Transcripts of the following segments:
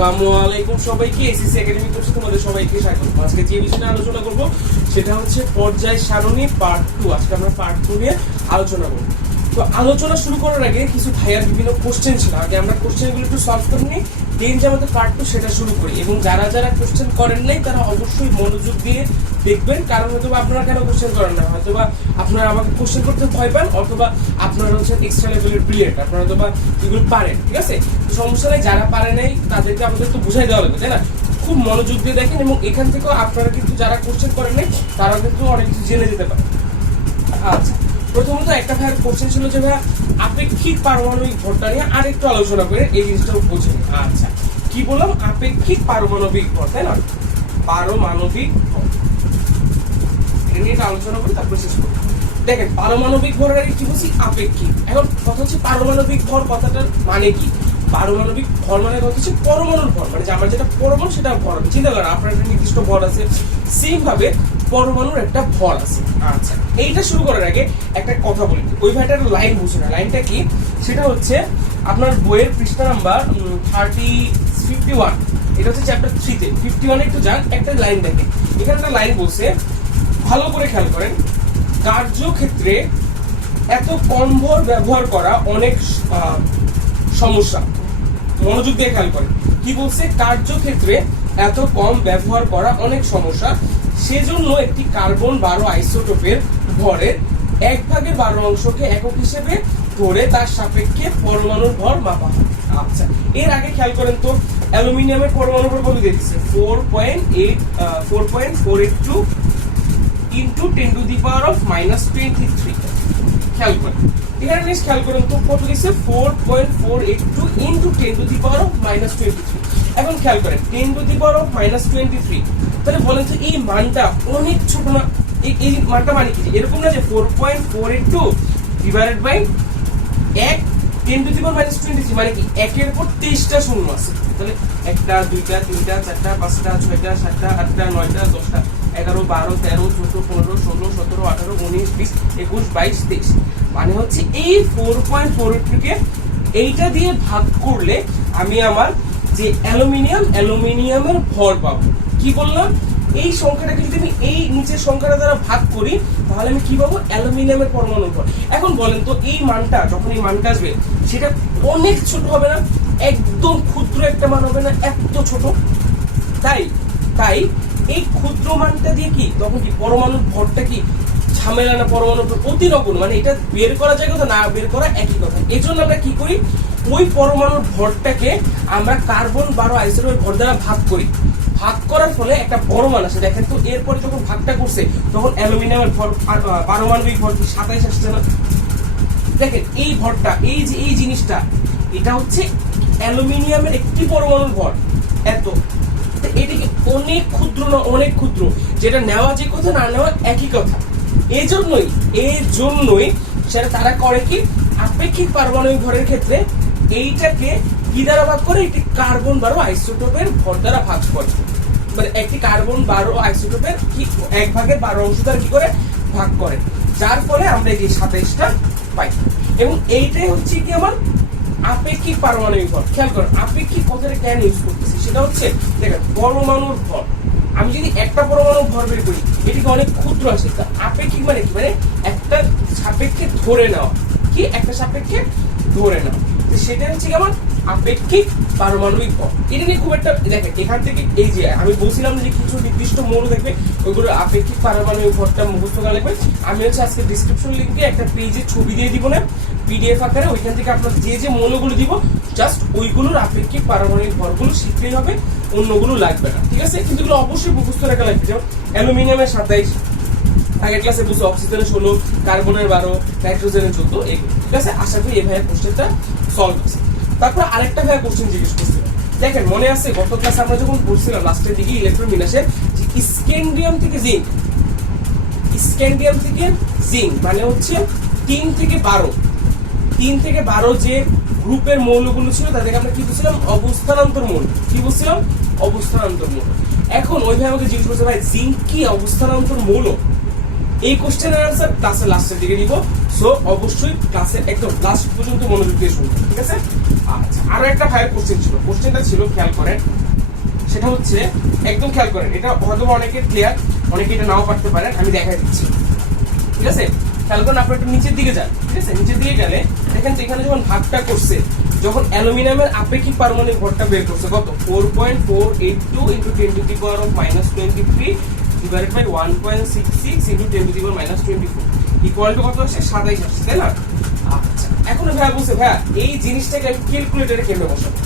আসসালামু আলাইকুম সবাইকে, এসএসসি একাডেমি কোর্সে তোমাদের সবাইকে স্বাগত। আজকে যে বিষয় নিয়ে আলোচনা করব সেটা হচ্ছে পর্যায় সারণী পার্ট 2। আজকে আমরা পার্ট 2 নিয়ে আলোচনা করব। তো আলোচনা শুরু করার আগে কিছু ভাইয়ার বিভিন্ন কোশ্চেন ছিল, আগে আমরা কোশ্চেনগুলো একটু সলভ করে নিই, দেন যে আমাদের পার্ট 2 সেটা শুরু করি। এবং যারা যারা কোশ্চেন করেন নাই তারা অবশ্যই মনোযোগ দিয়ে দেখবেন, কারণ হয়তো আপনারা কেন কোশ্চেন করেন না, হয়তো বা আপনারা আমাকে কোশ্চেন করতে ভয় পান, অথবা আপনারা হচ্ছেন এক্সট্রা লেভেলের ব্রিলিয়েন্ট, আপনারা হয়তো বা এগুলো পারেন। ঠিক আছে, সমস্যা নেই, যারা পারে নাই তাদেরকে আমাদের তো বুঝাই দেওয়া লাগবে, তাই না? খুব মনোযোগ দিয়ে দেখেন, এবং এখান থেকেও আপনারা কিন্তু যারা কোশ্চেন করেন নাই তারা কিন্তু অনেক কিছু জেনে যেতে পারে। আচ্ছা, প্রথমত একটা ভাইয়ের কোশ্চেন ছিল যে ভাইয়া আপেক্ষিক পারমাণবিক ভরটা নিয়ে আর একটু আলোচনা করে এই জিনিসটা বুঝে। আচ্ছা, কি বললাম? আপেক্ষিক পারমাণবিক ভর, তাই না? পারমাণবিক ভর, এটা নিয়ে আলোচনা করি, তারপর শেষ করি। দেখেন, পারমাণবিক ভরের আগে কি বলছি? আপেক্ষিক। এখন কথা হচ্ছে পারমাণবিক ভর কথাটার মানে কি? পারমাণবিক ভর মানে কথা হচ্ছে পরমাণুর ভর, মানে আমার যেটা পরমাণু সেটা ভর হবে। চিন্তা করেন, আপনার একটা নির্দিষ্ট ভর আছে, সেম ভাবে পরমাণুর একটা ভর আছে। আচ্ছা, এইটা শুরু করার আগে একটা কথা বলি, ওই ভাইটার লাইন বুঝে না। লাইনটা কি? সেটা হচ্ছে আপনার বইয়ের পৃষ্ঠা নাম্বার 51, এটা হচ্ছে চ্যাপ্টার 3 তে 51 একটু যান, একটা লাইন দেখেন। এখানে একটা লাইন বলছে, ভালো করে খেয়াল করেন, কার্যক্ষেত্রে এত কম ভর ব্যবহার করা অনেক সমস্যা। মনোযোগ দিয়ে খেয়াল করেন, কি বলছে? কার্যক্ষেত্রে এত কম ব্যবহার করা অনেক সমস্যা, সেজন্য একটি কার্বন 12 আইসোটোপের ভরের 1/12 অংশকে একক হিসেবে ধরে তার সাপেক্ষে পরমাণুর ভর মাপা হয়। আচ্ছা, এর আগে খেয়াল করেন তো, অ্যালুমিনিয়ামের পরমাণুর ভর কত দিয়েছে? 4.482 into 10 to the power of -23। খেয়াল করেন, এখানে প্লিজ খেয়াল করেন তো, কত দিচ্ছে? 4.482 into 10 to the power of -23। এখন খেয়াল করেন, 10 টু দি পাওয়ার অফ -23, তাহলে বলেন তো এই মানটা অনেক ছোট না? এই মানটা মানে কি? এরকম না যে 4.482 ডিভাইডেড বাই 1 10 টু দি পাওয়ার -23, মানে কি 1 এর উপর 23টা শূন্য আছে। তাহলে 1টা 2টা 3টা 4টা 5টা 6টা 7টা 8টা 9টা 10টা 11 12 13 14 15 16 17 18 19 20 21 22 23, মানে হচ্ছে এই 4.482 কে এইটা দিয়ে ভাগ করলে আমি আমার যে অ্যালুমিনিয়ামের ভর পাবো। কি বললাম? এই সংখ্যাটাকে যদি আমি এই নিচের সংখ্যাটা দ্বারা ভাগ করি, তাহলে আমি কি পাবো? অ্যালুমিনিয়ামের পরমাণুর ভর। এখন বলেন তো, এই মানটা যখন এই মানটা আসবে, সেটা অনেক ছোট হবে না? একদম ক্ষুদ্র একটা মান হবে না? এত ছোট। তাই এই ক্ষুদ্র মানটা দিয়ে কি তখন কি পরমাণুর ভরটা কি ঝামেলা না? পরমাণুর ভর অতি নগণ্য, মানে এটা বের করা যায় কথা, না বের করা একই কথা। এই জন্য আমরা কি করি? ওই পরমাণুর ভরটাকে আমরা কার্বন 12 আইসোটোপের ভর দ্বারা ভাগ করি। ভাগ করার ফলে একটা বড় মান আসে। দেখেন তো, এরপরে যখন ভাগটা করছে তখন অ্যালুমিনিয়ামের ভর, পারমাণবিক ভর 27 আসছে না? দেখেন এই ভরটা, এই যে এই জিনিসটা, এটা হচ্ছে অ্যালুমিনিয়ামের একটি পরমাণুর ভর এত। এটিকে অনেক ক্ষুদ্র না? অনেক ক্ষুদ্র, যেটা নেওয়া যে কথা না নেওয়া একই কথা। এই জন্যই সেটা তারা করে কি, আপেক্ষিক পারমাণবিক ভরের ক্ষেত্রে এইটাকে কি দ্বারা ভাগ করে? একটি কার্বন 12 আইসোটোপের ভর দ্বারা ভাগ করে, মানে একটি কার্বন 12 আইসোটোপের কি 1/12 অংশ দ্বারা কি করে ভাগ করে, যার ফলে আমরা এই 27টা পাই। এবং এইটাই হচ্ছে কি আমার আপেক্ষিক পারমাণবিক ভর। খেয়াল করুন, আপেক্ষিক কথাটা কেন ইউজ করতেছি, সেটা হচ্ছে দেখেন পরমাণুর ভর, আমি যদি একটা পরমাণুর ভর বের করি, এটিকে অনেক ক্ষুদ্র আছে। আপেক্ষিক মানে কি? মানে একটা সাপেক্ষে ধরে নেওয়া। কি? একটা সাপেক্ষে ধরে নেওয়া, সেটা হচ্ছে কি আমার আপেক্ষিক পারমাণবিক ভর। এটা নিয়ে খুব একটা দেখেন, এখান থেকে এই যে আমি বলছিলাম যে কিছু নির্দিষ্ট মৌল দেখবে, ওইগুলো আপেক্ষিক পারমাণবিক ভরটা মুখস্থ করা লাগবে। আমি হচ্ছে আজকে ডিসক্রিপশন লিঙ্কে একটা পেজে ছবি দিয়ে দিব না, পিডিএফ আকারে, ওইখান থেকে আপনার যে মৌলগুলো দিব, জাস্ট ওইগুলোর আপেক্ষিক পারমাণবিক ভরগুলো শিখলেই হবে, অন্যগুলো লাগবে না। ঠিক আছে, কিন্তু এগুলো অবশ্যই মুখস্থ রাখা লাগবে। যেমন অ্যালুমিনিয়ামের 27, আগের ক্লাসে বুঝছো, অক্সিজেনের 16, কার্বনের 12, নাইট্রোজেনের 14, এগুলো। ঠিক আছে, আশা করি এই ভাইয়ের কোশ্চেনটা সলভ হচ্ছে। তারপর আরেকটা ভাইয়া কোশ্চেন জিজ্ঞেস করছিল, দেখেন মনে আছে গত ক্লাসে আমরা যখন পড়ছিলাম লাস্টের দিকে ইলেকট্রোমিনাসে, যে স্ক্যান্ডিয়াম থেকে জিঙ্ক মানে হচ্ছে 3 থেকে 12 যে গ্রুপের মৌলগুলো ছিল তাদেরকে আমরা কি বলছিলাম? অবস্থানান্তর মৌল। কি বলছিলাম? অবস্থানান্তর মৌল। এখন ওই ভাই আমাকে জিজ্ঞেস করছে, ভাই জিঙ্ক কি অবস্থানান্তর মৌল? এই কোশ্চেনের আনসার ক্লাসের লাস্টের দিকে দিব, সো অবশ্যই ক্লাসের একদম লাস্ট পর্যন্ত মনোযোগ দিয়ে শুনবেন, ঠিক আছে? আচ্ছা, আরো একটা ভাইয়ের কোশ্চেন ছিল, কোশ্চেনটা ছিল খেয়াল করেন, সেটা হচ্ছে একদম খেয়াল করেন, এটা হয়তো অনেকের ক্লিয়ার, অনেকে এটা নাও পারতে পারেন, আমি দেখাই দিচ্ছি, ঠিক আছে? খেয়াল করেন, আপনি একটু নিচের দিকে যান, ঠিক আছে? নিচের দিকে গেলে দেখেন তো এখানে যখন ভাগটা করছে, যখন অ্যালুমিনিয়ামের আপেক্ষিক পারমাণবিক ভরটা বের করছে কত 4.482 into 10 to the power of -23 divided by 1.66 into 10 to the power -24 equal to কত আসে 27 আসছে, তাই না? আচ্ছা, এখন ভাইয়া বলছে ভাইয়া এই জিনিসটাকে আমি ক্যালকুলেটরে কেমনে বসাবো,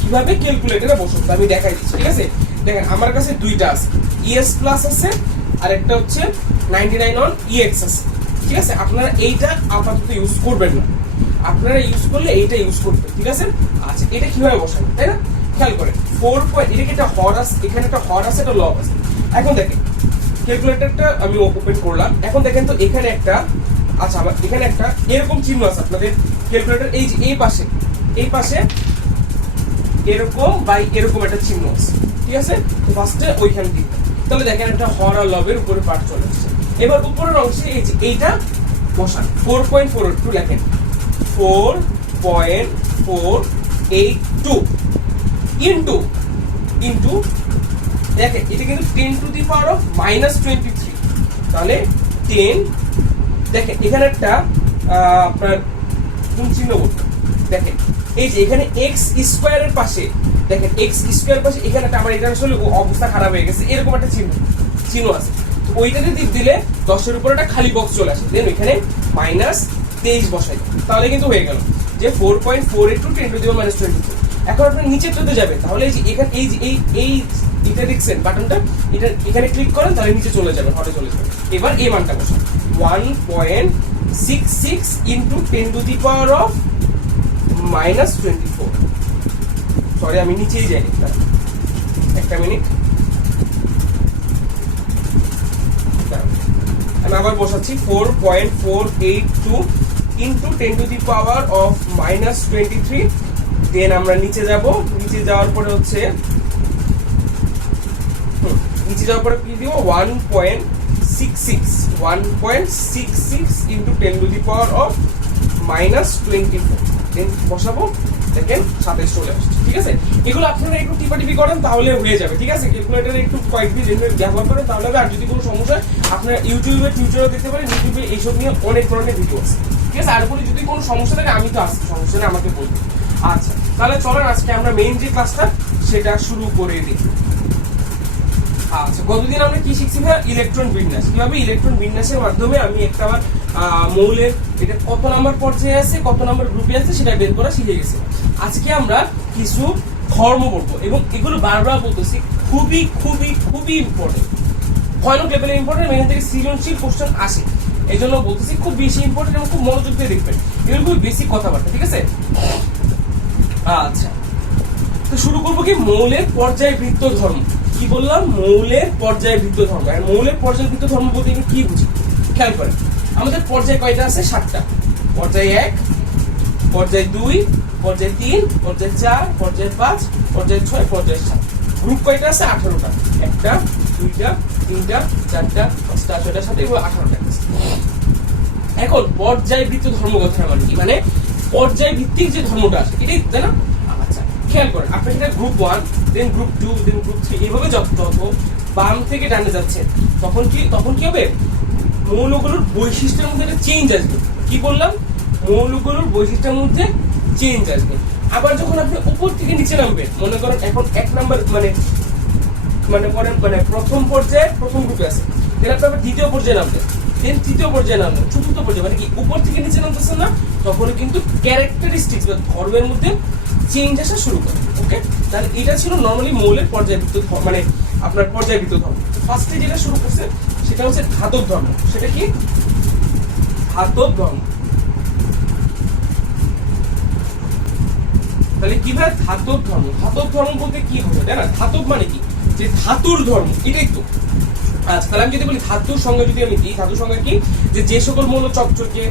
কিভাবে ক্যালকুলেটরে বসাবো আমি দেখাই দিচ্ছি, ঠিক আছে? দেখেন আমার কাছে দুইটা আছে, ES প্লাস আছে আর একটা হচ্ছে 99 অন EX আছে, ঠিক আছে? আপনারা এইটা আপাতত ইউজ করবেন না, আপনারা ইউজ করলে এইটা ইউজ করবেন, ঠিক আছে? আচ্ছা, এটা কিভাবে বসাবেন, তাই না? খেয়াল করেন 4 পয়েন্ট, এটা একটা হর আছে, এখানে একটা হর আছে, একটা লব আছে। এখন দেখেন ক্যালকুলেটরটা আমি ওপেন করলাম, এখন দেখেন তো এখানে একটা, আচ্ছা আবার এখানে একটা এরকম চিহ্ন আছে আপনাদের ক্যালকুলেটর, এই যে এই পাশে এরকম বাই এরকম একটা চিহ্ন আছে, ঠিক আছে? তো ফার্স্টে ওইখান দিয়ে, তাহলে দেখেন একটা হর আর লবের উপরে পার্ট চলে আসছে। এবার উপরের অংশে এই যে এইটা বসান, 4.482 লেখেন, 4.482 ইনটু দেখেন এটা কিন্তু 10 টু দি পাওয়ার অফ -23, তাহলে 10, দেখেন এখানে একটা আপনার কোন চিহ্ন বলতে দেখেন, এই যে এখানে x স্কয়ারের পাশে, দেখেন x স্কয়ারের পাশে এখানে একটা, আমার এটা আসলে অবস্থা খারাপ হয়ে গেছে, এরকম একটা চিহ্ন আছে, তো ওইটাতে দিক দিলে 10 এর উপরে একটা খালি বক্স চলে আসে, দেন ওইখানে -23 বসাই, তাহলে কিন্তু হয়ে গেল যে 4.482 10 টু দি পাওয়ার -23। এখন আপনি নিচেরটাতে যাবেন, তাহলে এই যে এখানে এই এটা দেখছেন বাটনটা, এটা এখানে ক্লিক করেন, তাহলে নিচে চলে যাবেন, হরে চলে যাবেন। এবার এই মানটা বসান, 1.66 into 10 to the power of -24, sorry আমি নিচেই যাই, একটা মিনিট, আমি আবার বসাচ্ছি 4.482 into 10 to the power of -23, দেন আমরা নিচে যাব, নিচে যাওয়ার পরে হচ্ছে নিচে যাওয়ার পরে কি দিব 1.66 into 10 to the power of -24, দেন বসাবো, দেখেন 27 চলে আসছে, ঠিক আছে? এগুলো আপনারা একটু টিপাটিপি করেন তাহলে হয়ে যাবে, ঠিক আছে? ক্যালকুলেটরে একটু কয়েকদিন ব্যবহার করেন তাহলে হবে। আর যদি কোনো সমস্যা হয় আপনারা ইউটিউবে টিউটোরিয়াল দেখতে পারেন, ইউটিউবে এইসব নিয়ে অনেক ধরনের ভিডিও আছে, ঠিক আছে? আর পরে যদি কোনো সমস্যা থাকে আমি তো আসছি, সমস্যা নেই, আমাকে বলবেন। আচ্ছা, তাহলে চলেন আজকে আমরা মেইন যে ক্লাসটা সেটা শুরু করে দিই। আচ্ছা, গতদিন আমরা কি শিখছি ভাই? ইলেকট্রন বিন্যাস, কিভাবে ইলেকট্রন বিন্যাসের মাধ্যমে আমি একটা আমার মৌলের এটা কত নাম্বার পর্যায়ে আছে, কত নাম্বার গ্রুপে আছে সেটা বের করা শিখে গেছি। আজকে আমরা কিছু ধর্ম বলবো, এবং এগুলো বারবার বলতেছি খুবই খুবই খুবই ইম্পর্টেন্ট, ভয়ানক লেভেলের ইম্পর্টেন্ট, এখান থেকে সৃজনশীল কোশ্চেন আসে, এই জন্য বলতেছি খুব বেশি ইম্পর্টেন্ট এবং খুব মনোযোগ দিয়ে দেখবেন, এগুলো খুবই বেসিক কথাবার্তা, ঠিক আছে? আচ্ছা, তো শুরু করবো কি মৌলের পর্যায়বৃত্ত ধর্ম। কি বললাম? মৌলের পর্যায়বৃত্ত ধর্ম। আর মৌলের পর্যায়বৃত্ত ধর্ম বলতে কি বুঝি খেয়াল করেন, আমাদের পর্যায় কয়টা আছে? 7টা। পর্যায় 1, পর্যায় 2, পর্যায় 3, পর্যায় 4, পর্যায় 5, পর্যায় 6, পর্যায় 7। গ্রুপ কয়টা আছে? 18টা। 1টা, 2টা, 3টা, 4টা, 5টা, 6টা, 7টা এবং 18টা। এখন পর্যায়বৃত্ত ধর্ম কথা মানে কি? মানে পর্যায় ভিত্তিক যে ধর্মটা আছে এটাই, তাই না? আচ্ছা, খেয়াল করেন, আপনি এটা গ্রুপ 1, দেন গ্রুপ 2, দেন গ্রুপ 3, এইভাবে যত বাম থেকে ডানে যাচ্ছে, তখন কি হবে? মৌলগুলোর বৈশিষ্ট্যের মধ্যে একটা চেঞ্জ আসবে। কি বললাম? মৌলগুলোর বৈশিষ্ট্যের মধ্যে চেঞ্জ আসবে। আবার যখন আপনি উপর থেকে নিচে নামবেন, মনে করেন এখন 1 নাম্বার মানে প্রথম পর্যায়ে প্রথম গ্রুপে আছে, দেন আপনি আবার দ্বিতীয় পর্যায়ে নামবেন, দেন তৃতীয় পর্যায়ে নামবেন, চতুর্থ পর্যায়ে, মানে কি উপর থেকে নিচে নামতেছে না, তখন কিন্তু ক্যারেক্টারিস্টিক্স বা ধর্মের মধ্যে চেঞ্জ আসা শুরু করে। ওকে, তাহলে এটা ছিল নরমালি মৌলের পর্যায়বৃত্ত, মানে আপনার পর্যায়বৃত্ত ধর্ম। ফার্স্টে যেটা শুরু করছে সেটা হচ্ছে ধাতব ধর্ম। সেটা কি? ধাতব ধর্ম। তাহলে কিভাবে ধাতব ধর্ম? ধাতব ধর্ম বলতে কি হবে, তাই না? ধাতব মানে কি? যে ধাতুর ধর্ম, এটাই তো। আচ্ছা, তাহলে আমি যদি বলি ধাতুর সংজ্ঞা, যদি আমি দিই, ধাতুর সংজ্ঞা কি? যে সকল মৌল চকচকে,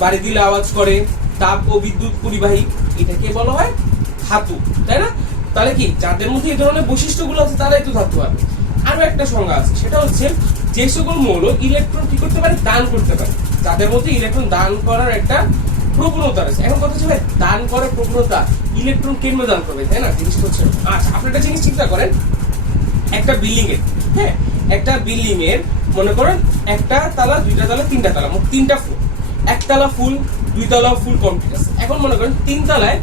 বাড়ি দিলে আওয়াজ করে, তাপ ও বিদ্যুৎ পরিবাহী, এটাকে বলা হয় ধাতু, তাই না? তাহলে কি যাদের মধ্যে এই ধরনের বৈশিষ্ট্যগুলো আছে তারাই তো ধাতু হবে। আরো একটা সংজ্ঞা আছে, সেটা হচ্ছে যে সকল মৌল ইলেকট্রন কি করতে পারে? দান করতে পারে। যাদের মধ্যে ইলেকট্রন দান করার একটা প্রবণতা আছে। এখন কথা হচ্ছে ভাই, দান করার প্রবণতা, ইলেকট্রন কেমনে দান করবে, তাই না? জিনিসটা হচ্ছে আচ্ছা, আপনি একটা জিনিস চিন্তা করেন, একটা বিল্ডিং এর, হ্যাঁ, একটা বিল্ডিং এর মনে করেন একটা তালা, দুইটা তালা, তিনটা তালা, মোট তিনটা ফুল, একতলা ফুল, দুই তলা ফুল কমপ্লিট আছে। এখন মনে করেন তিন তলায়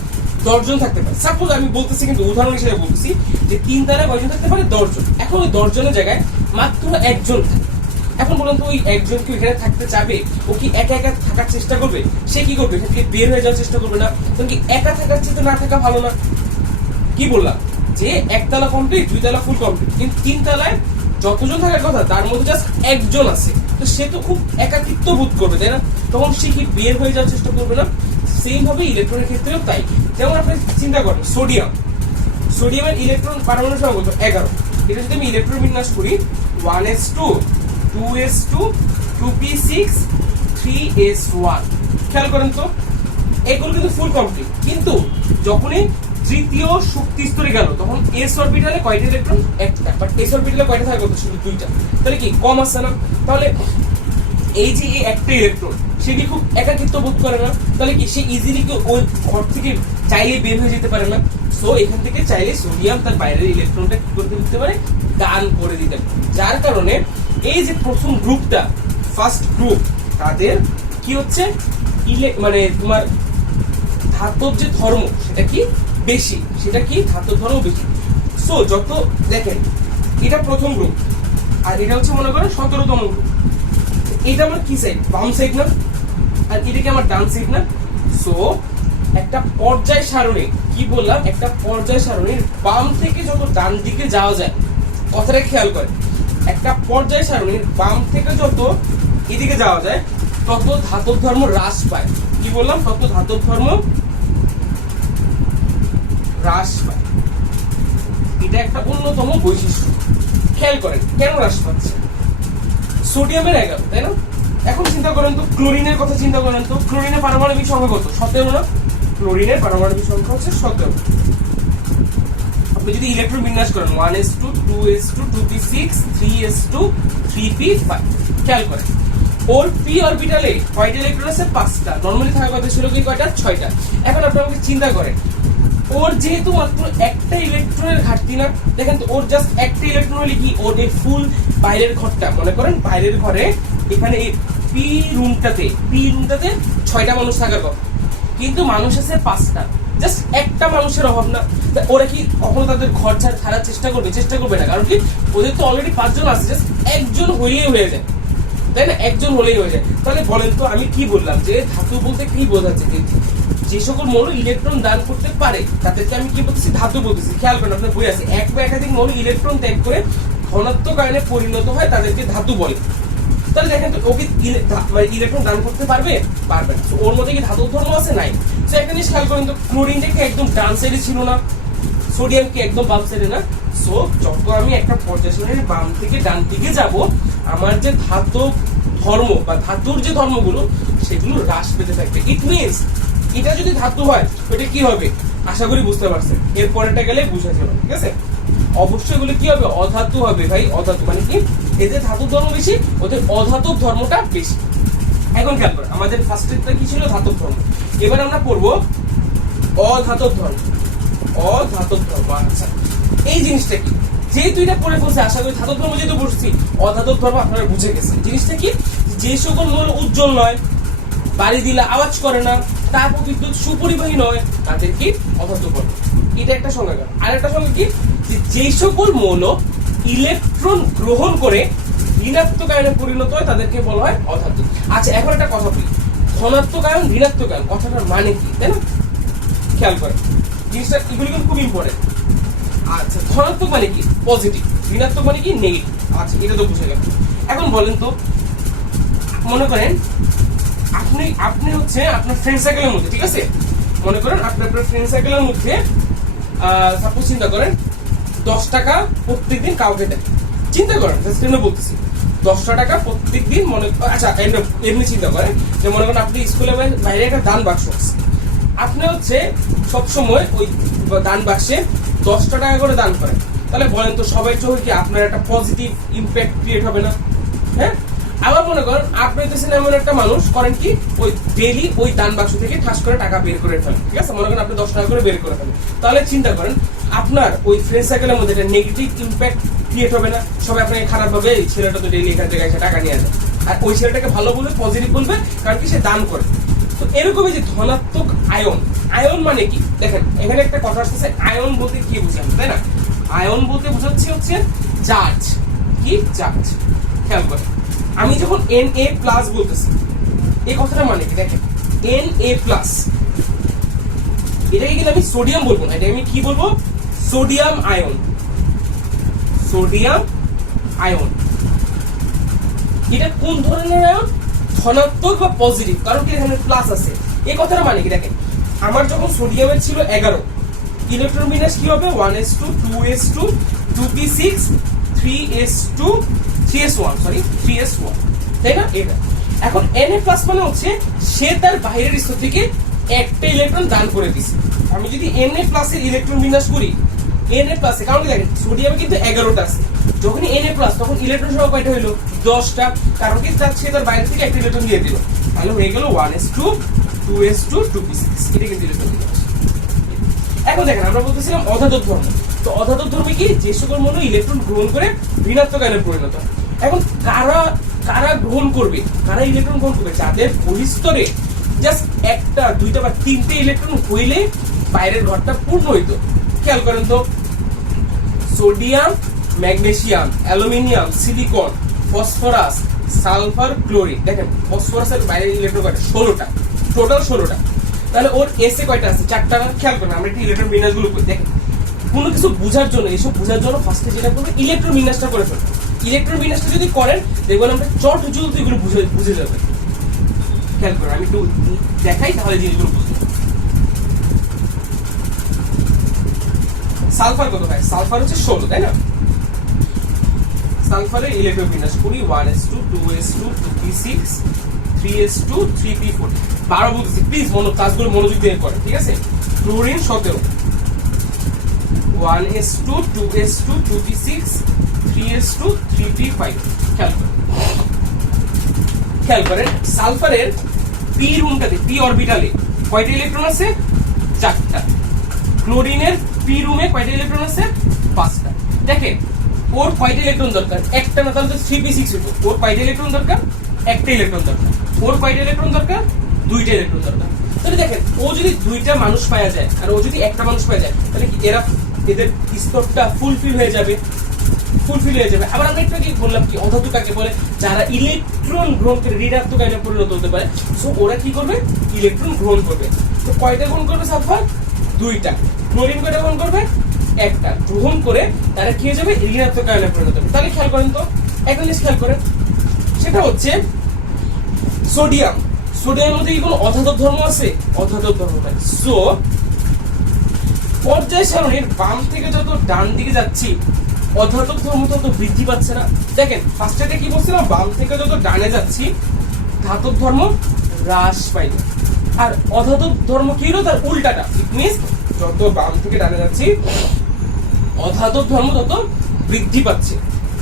10 জন থাকতে পারে, সাপোজ আমি বলতেছি, কিন্তু উদাহরণ হিসেবে বলতেছি যে তিন তলায় কয়জন থাকতে পারে, 10 জন। এখন ওই 10 জনের জায়গায় মাত্র একজন থাকে। এখন বলুন তো ওই একজন কি এখানে থাকতে চাবে? ও কি একা একা থাকার চেষ্টা করবে? সে কি করবে? এখান থেকে বের হয়ে যাওয়ার চেষ্টা করবে না? তখন কি একা থাকার চেয়ে না থাকা ভালো না? কি বললাম যে একতলা কমপ্লিট, দুই তলা ফুল কমপ্লিট, কিন্তু তিন তলায় যতজন থাকার কথা তার মধ্যে জাস্ট একজন আছে, তো সে তো খুব একাকিত্ব বোধ করবে, তাই না? তখন সে কি বের হয়ে যাওয়ার চেষ্টা করবে না? সেম ভাবে ইলেকট্রনের ক্ষেত্রেও তাই। যেমন আপনি চিন্তা করেন সোডিয়ামের ইলেকট্রন পারমাণবিক সংখ্যা কত? 11। এটা যদি আমি ইলেকট্রন বিন্যাস করি 1s2 2s2 2p6 3s1, খেয়াল করেন তো এগুলো কিন্তু ফুল কমপ্লিট, কিন্তু যখনই তৃতীয় শক্তি স্তরে গেল তখন এস অরবিটালে কয়টা ইলেকট্রন? একটা। বাট এস অরবিটালে কয়টা থাকে? কত? শুধু 2টা। তাহলে কি কম আছে না? তাহলে এই যে এই একটা ইলেকট্রন, সে কি খুব একাকিত্ব বোধ করে না? তাহলে কি সে ইজিলি কি ওই ঘর থেকে চাইলে বের হয়ে যেতে পারে না? সো এখান থেকে চাইলে সোডিয়াম তার বাইরের ইলেকট্রনটা কি করতে দিতে পারে? দান করে দিতে পারে। যার কারণে এই যে প্রথম গ্রুপটা, ফার্স্ট গ্রুপ, তাদের কি হচ্ছে মানে তোমার ধাতব যে ধর্ম সেটা কি বেশি, সেটা কি ধাতব ধর্ম বেশি। সো যত দেখেন এটা প্রথম গ্রুপ, আর এটা হচ্ছে মনে করেন 17তম গ্রুপ। এটা আমার কি সাইড? বাম সাইড না? আর এটা কি আমার ডান সাইড না? সো একটা পর্যায় সারণী, কি বললাম, একটা পর্যায় সারণীর বাম থেকে যত ডান দিকে যাওয়া যায়, কথাটা খেয়াল করে, একটা পর্যায় সারণীর বাম থেকে যত এদিকে যাওয়া যায় তত ধাতব ধর্ম হ্রাস পায়। কি বললাম? তত ধাতব ধর্ম হ্রাস পায়। এটা একটা অন্যতম বৈশিষ্ট্য। খেয়াল করেন কেন হ্রাস পাচ্ছে? সোডিয়ামের 11, তাই না? এখন চিন্তা করেন তো ক্লোরিনের কথা, চিন্তা করেন তো ক্লোরিনের পারমাণবিক সংখ্যা কত? 17 না? ক্লোরিনের পারমাণবিক সংখ্যা হচ্ছে 17। আপনি যদি ইলেকট্রন বিন্যাস করেন 1s2 2s2 2p6 3s2 3p5, খেয়াল করেন ওর পি অরবিটালে কয়টা ইলেকট্রন আছে? 5টা। নরমালি থাকা কথা ছিল কি কয়টা? 6টা। এখন আপনি আমাকে চিন্তা করেন, ওর যেহেতু মাত্র একটা ইলেকট্রনের ঘাটতি না, দেখেন তো ওর জাস্ট একটা ইলেকট্রন হলে কি ওর এই ফুল বাইরের ঘরটা, মনে করেন বাইরের ঘরে এখানে এই পি রুমটাতে 6টা মানুষ থাকার কথা, কিন্তু মানুষ আছে 5টা, জাস্ট একটা মানুষের অভাব না? ওরা কি কখনো তাদের ঘর ছাড়ার চেষ্টা করবে না? কারণ কি ওদের তো অলরেডি 5 জন আছে, জাস্ট একজন হইলেই হয়ে যায়, তাই না? একজন হলেই হয়ে যায়। তাহলে বলেন তো আমি কি বললাম যে ধাতু বলতে কি বোঝাচ্ছে? যে সকল মৌল ইলেকট্রন দান করতে পারে তাদেরকে আমি কি বলতেছি? ধাতু বলতেছি। খেয়াল করেন আপনার বই আছে, এক বা একাধিক মৌল ইলেকট্রন ত্যাগ করে ঘনত্ব আয়নে পরিণত হয় তাদেরকে ধাতু বলে। তাহলে দেখেন তো ও কি ইলেকট্রন দান করতে পারবে? পারবে না। ওর মধ্যে কি ধাতব ধর্ম আছে? নাই। তো একটা জিনিস খেয়াল করেন তো, ক্লোরিনটা কি একদম ডান সাইডে ছিল না? সোডিয়াম কি একদম বাম সাইডে না? সো যত আমি একটা পর্যায় সারণীর বাম থেকে ডান দিকে যাব, আমার যে ধাতব ধর্ম বা ধাতুর যে ধর্মগুলো সেগুলো হ্রাস পেতে থাকবে। ইট মিনস এটা যদি ধাতু হয় এটা কি হবে? আশা করি বুঝতে পারছেন। এর পরেরটা গেলে বুঝা যাবে, ঠিক আছে? অবশ্যই এগুলো কি হবে? অধাতু হবে ভাই। অধাতু মানে কি? এদের ধাতুর ধর্ম বেশি, ওদের অধাতব ধর্মটা বেশি। এখন খেয়াল করো, আমাদের ফার্স্টেরটা কি ছিল? ধাতব ধর্ম। এবার আমরা পড়বো অধাতব ধর্ম। অধাতব ধর্ম, আচ্ছা এই জিনিসটা কি? যেহেতু এটা পড়ে ফেলছে, আশা করি ধাতব ধর্ম যেহেতু পড়ছি, অধাতব ধর্ম আপনারা বুঝে গেছেন। জিনিসটা কি? যে সকল মৌল উজ্জ্বল নয়, বাড়ি দিলে আওয়াজ করে না, তাপ ও বিদ্যুৎ সুপরিবাহী নয়, তাদের কি? অধাতু বলে। এটা একটা সংজ্ঞা। আর একটা সংজ্ঞা কি? যে সকল মৌল ইলেকট্রন গ্রহণ করে ঋণাত্মক আয়নে পরিণত হয় তাদেরকে বলা হয় অধাতু। আচ্ছা এখন একটা কথা বলি, ধনাত্মক আয়ন ঋণাত্মক আয়ন কথাটার মানে কি, তাই না? খেয়াল করে জিনিসটা, এগুলো কিন্তু খুব ইম্পর্টেন্ট। আচ্ছা ধনাত্মক মানে কি? পজিটিভ। ঋণাত্মক মানে কি? নেগেটিভ। আচ্ছা এটা তো বুঝে গেল। এখন বলেন তো, মনে করেন আপনি হচ্ছে আপনার ফ্রেন্ড সার্কেলের মধ্যে, ঠিক আছে, মনে করেন আপনার ফ্রেন্ড সার্কেলের মধ্যে সাপোজ চিন্তা করেন 10 টাকা প্রত্যেকদিন কাউকে দেন। চিন্তা করেন, জাস্ট বলতেছি 10টা টাকা প্রত্যেকদিন মনে, আচ্ছা এমনি চিন্তা করেন যে মনে করেন আপনি স্কুলের বাইরে একটা দান বাক্স আছে, আপনি হচ্ছে সবসময় ওই দান বাক্সে 10টা টাকা করে দান করেন। তাহলে বলেন তো সবাই চোখে কি আপনার একটা পজিটিভ ইম্প্যাক্ট ক্রিয়েট হবে না? হ্যাঁ, আবার মনে করেন আপনি হইতেছেন এমন একটা মানুষ করেন কি ওই ডেইলি ওই দান বাক্স থেকে ঠাস করে টাকা বের করে ফেলেন, ঠিক আছে? মনে করেন আপনি 10 টাকা করে বের করে ফেলেন, তাহলে চিন্তা করেন আপনার ওই ফ্রেন্ড সার্কেলের মধ্যে একটা নেগেটিভ ইম্প্যাক্ট ক্রিয়েট হবে না? সবাই আপনাকে খারাপ ভাবে, এই ছেলেটা তো ডেইলি এখান থেকে এসে টাকা নিয়ে আসে, আর ওই ছেলেটাকে ভালো বলবে, পজিটিভ বলবে, কারণ কি সে দান করে। তো এরকমই যে ধনাত্মক আয়ন, আয়ন মানে কি দেখেন এখানে একটা কথা আসছে, আয়ন বলতে কি বুঝাবো, তাই না? আয়ন বলতে বোঝাচ্ছে হচ্ছে চার্জ, কি চার্জ। খেয়াল করেন আমি যখন Na+ বলতেছি, এই কথাটা মানে কি দেখেন Na+, এটাকে কিন্তু আমি সোডিয়াম বলবো না, এটা আমি কি বলবো? Sodium ion, sodium ion. এটা কোন ধরনের আয়ন? ধনাত্মক বা পজিটিভ, কারণ কি এখানে প্লাস আছে। এই কথাটা মানে কি দেখেন আমার যখন সোডিয়ামের ছিল 11, ইলেকট্রন বিন্যাস কি হবে? 1s2 2s2 2p6 3s2 3s1, sorry 3s1, তাই না? এটা এখন Na+ মানে হচ্ছে সে তার বাইরের স্তর থেকে একটা ইলেকট্রন দান করে দিছে। আমি যদি Na+ এর ইলেকট্রন বিন্যাস করি, Na+, কারণ কি দেখেন সোডিয়ামে কিন্তু 11টা আছে, যখনই Na+ তখন ইলেকট্রন সংখ্যা কয়টা হলো? 10টা, কারণ কি সে তার বাইরে থেকে একটা ইলেকট্রন দিয়ে দিল, তাহলে হয়ে গেল 1s2 2s2 2p6, এটা কিন্তু ইলেকট্রন বিন্যাস। এখন দেখেন আমরা বলতেছিলাম অধাতব ধর্ম, তো অধাতব ধর্মে কি যে সকল মৌল ইলেকট্রন গ্রহণ করে ঋণাত্মক আয়নে পরিণত হয়। এখন কারা গ্রহণ করবে, কারা ইলেকট্রন গ্রহণ করবে? যাদের বহিস্তরে জাস্ট একটা দুইটা বা তিনটে ইলেকট্রন হইলে বাইরের ঘরটা পূর্ণ হইতো। খেয়াল করেন তো, sodium, magnesium, aluminium, silicon, phosphorus, sulphur, chlorine. দেখেন ফসফরাসের বাইরের ইলেকট্রন কয়টা? 16টা, টোটাল 16টা। তাহলে ওর এসে কয়টা আছে? 4টা। খেয়াল করেন আমরা একটু ইলেকট্রন বিন্যাস গুলো করি। দেখেন কোনো কিছু বোঝার জন্য, এসব বোঝার জন্য ফার্স্টে যেটা করবে ইলেকট্রন বিন্যাসটা করে ফেলবে। ইলেকট্রন বিন্যাসটা যদি করেন দেখবেন আমরা চট জলদি এগুলো বুঝে যাবে। খেয়াল করেন আমি একটু দেখাই তাহলে জিনিসগুলো বুঝতে। সালফার কত হয়? সালফার হচ্ছে 16, তাই না? সালফারের ইলেকট্রন বিন্যাস করি 1s2 2s2 2p6 3s2 3p4, 12 বলতেছি, প্লিজ কাজগুলো মনোযোগ দিয়ে করেন, ঠিক আছে? Chlorine 17, 1s2 2s2 2p6 3s2 3p5। খেয়াল করেন সালফারের পি রুমটাতে, পি অরবিটালে কয়টা ইলেকট্রন আছে? 4টা। ক্লোরিনের পি রুমে কয়টা ইলেকট্রন আছে? 5টা। দেখেন ওর কয়টা ইলেকট্রন দরকার? একটা না, তাহলে তো 3p6 হতো। ওর কয়টা ইলেকট্রন দরকার? একটা ইলেকট্রন দরকার। ওর কয়টা ইলেকট্রন দরকার? 2টা ইলেকট্রন দরকার। তাহলে দেখেন ও যদি 2টা মানুষ পাওয়া যায় আর ও যদি একটা মানুষ পাওয়া যায়, তাহলে কি এদের স্তরটা ফুলফিল হয়ে যাবে, ফুলফিল হয়ে যাবে। আবার আমরা একটু আগে বললাম কি অধাতু কাকে বলে? যারা ইলেকট্রন গ্রহণ করে ঋণাত্মক আয়নে পরিণত হতে পারে। সো ওরা কি করবে? ইলেকট্রন গ্রহণ করবে। তো কয়টা গ্রহণ করবে সালফার? 2টা। ক্লোরিন কয়টা গ্রহণ করবে? একটা। গ্রহণ করে তারা কি হয়ে যাবে? ঋণাত্মক আয়নে পরিণত হবে। তাহলে খেয়াল করেন তো, একটা জিনিস খেয়াল করেন, সেটা হচ্ছে সোডিয়াম। সোডিয়ামের মধ্যে কি কোনো অধাতব ধর্ম আছে? অধাতব ধর্ম নাই। সো পর্যায় সারণীর বাম থেকে যত ডান দিকে যাচ্ছি অধাতব ধর্ম তত বৃদ্ধি পাচ্ছে না। দেখেন ফার্স্টে কি বলছিলাম? বাম থেকে যত ডানে যাচ্ছি ধাতব ধর্ম হ্রাস পাইল, আর অধাতব ধর্ম কি হলো? তার উল্টাটা। ইট মিনস যত বাম থেকে ডানে যাচ্ছি অধাতব ধর্ম তত বৃদ্ধি পাচ্ছে।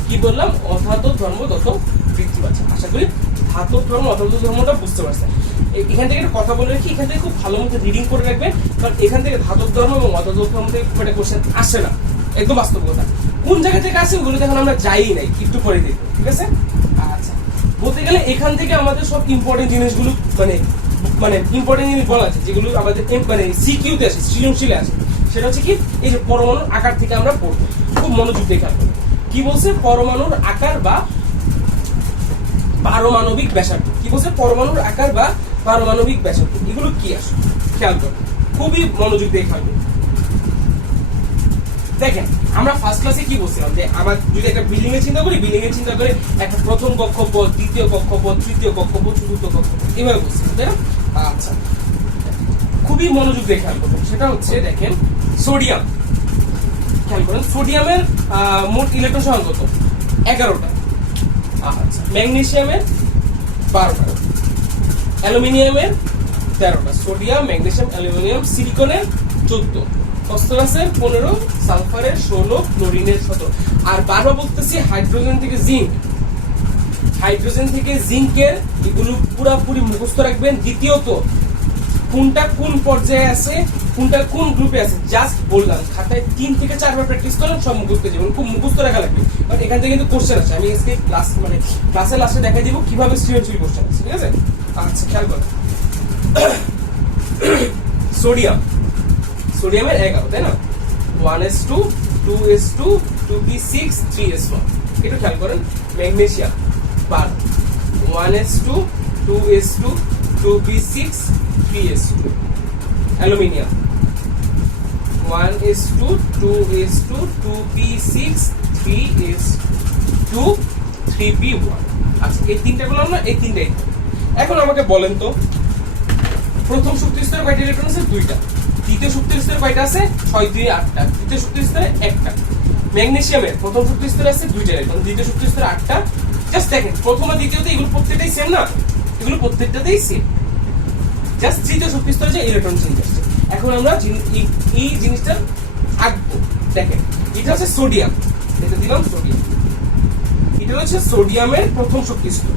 কি বললাম? অধাতব ধর্ম তত বৃদ্ধি পাচ্ছে। আশা করি ধাতব ধর্ম অধাতব ধর্মটা বুঝতে পারছেন। এখান থেকে একটা কথা বলে রাখি, এখান থেকে খুব ভালো মতো রিডিং করে রাখবেন, কারণ এখান থেকে ধাতব ধর্ম এবং অধাতব ধর্ম থেকে খুব একটা কোশ্চেন আসে না, একদম বাস্তব কথা। কোন জায়গা থেকে আসে ওগুলো এখন আমরা যাই নাই, একটু পরে দেখবো, ঠিক আছে? আচ্ছা, বলতে গেলে এখান থেকে আমাদের সব ইম্পর্টেন্ট জিনিসগুলো মানে ইম্পর্টেন্ট জিনিস বলা আছে, যেগুলো আমাদের মানে সিকিউতে আসে, সৃজনশীলে আসে। সেটা হচ্ছে কি, এই যে পরমাণুর আকার থেকে আমরা পড়বো, খুব মনোযোগ দিয়ে খেয়াল করবো। কি বলছে? পরমাণুর আকার বা পারমাণবিক ব্যাসার্ধ। কি বলছে? পরমাণুর আকার বা পারমাণবিক ব্যাসার্ধ। এগুলো কি আসে খেয়াল করবো, খুবই মনোযোগ দিয়ে খেয়াল করবো। দেখেন আমরা ফার্স্ট ক্লাসে কি বলছিলাম যে আমার যদি একটা বিল্ডিং এর চিন্তা করি, বিল্ডিং এর চিন্তা করে একটা প্রথম কক্ষপথ, দ্বিতীয় কক্ষপথ, তৃতীয় কক্ষপথ, চতুর্থ কক্ষপথ, এভাবে বলছিলাম, তাই না? আচ্ছা, খুবই মনোযোগ দিয়ে খেয়াল করবেন। সেটা হচ্ছে দেখেন সোডিয়াম, খেয়াল করেন সোডিয়ামের মোট ইলেকট্রন সংখ্যা কত? 11টা। আচ্ছা, ম্যাগনেসিয়ামের 12টা, অ্যালুমিনিয়ামের 13টা, সোডিয়াম, ম্যাগনেসিয়াম, অ্যালুমিনিয়াম, সিলিকনের 14, ফসফরাসের 15, সালফারের 16, ক্লোরিনের 17। আর বারবার বলতেছি হাইড্রোজেন থেকে জিঙ্ক, হাইড্রোজেন থেকে জিঙ্কের, এগুলো পুরোপুরি মুখস্থ রাখবেন। দ্বিতীয়ত কোনটা কোন পর্যায়ে আছে, কোনটা কোন গ্রুপে আছে, জাস্ট বললাম, খাতায় 3 থেকে 4 বার প্র্যাকটিস করেন, সব মুখস্থ যাবেন। খুব মুখস্থ রাখা লাগবে, কারণ এখান থেকে কিন্তু কোশ্চেন আছে। আমি আজকে ক্লাসের লাস্টে দেখাই দিব কিভাবে সৃজনশীল কোশ্চেন আছে, ঠিক আছে? আচ্ছা, খেয়াল করো। সোডিয়ামের 11, তাই না? 1s2 2s2 2p6 3s1, একটু খেয়াল করেন। Magnesium 12, 1s2 2s2 2p6 3s2। Aluminium 1s2 2s2 2p6 3s2 3p1। আচ্ছা, এই তিনটা বললাম না, এই তিনটাই। এখন আমাকে বলেন তো, প্রথম শক্তি স্তরে কয়টা ইলেকট্রন আছে? 2টা। দ্বিতীয় শক্তি স্তরে কয়টা আছে? 6 2 8টা। তৃতীয় শক্তি স্তরে 1টা। ম্যাগনেসিয়ামের প্রথম শক্তি স্তরে আছে 2টা ইলেকট্রন, দ্বিতীয় শক্তি স্তরে 8টা। জাস্ট দেখেন, প্রথম আর দ্বিতীয়তে এগুলো প্রত্যেকটাই সেম না, এগুলো প্রত্যেকটাতেই সেম। জাস্ট তৃতীয় শক্তি স্তরে যে ইলেকট্রন চেঞ্জ আসছে। এখন আমরা এই জিনিসটা আঁকবো। দেখেন, এটা হচ্ছে সোডিয়াম, এটা দিলাম সোডিয়াম। এটা হচ্ছে সোডিয়ামের প্রথম শক্তি স্তর।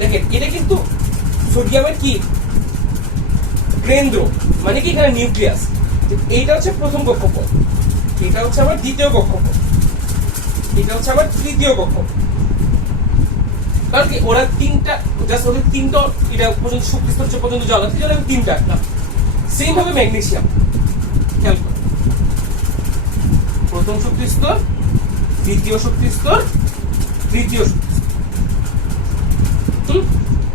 দেখেন, এটা কিন্তু সোডিয়ামের কি কেন্দ্র, মানে কি এখানে নিউক্লিয়াস। এইটা হচ্ছে প্রথম কক্ষপথ, এটা হচ্ছে আমার দ্বিতীয় কক্ষপথ, এটা হচ্ছে আমার তৃতীয় কক্ষপথ। কারণ কি ওরা তিনটা, জাস্ট ওদের তিনটা এটা পর্যন্ত শক্তি স্তর পর্যন্ত যাওয়া, সেই জন্য আমি তিনটা আঁকলাম। সেম ভাবে ম্যাগনেসিয়াম, খেয়াল করো, প্রথম শক্তি স্তর, দ্বিতীয় শক্তি স্তর, তৃতীয় শক্তি স্তর।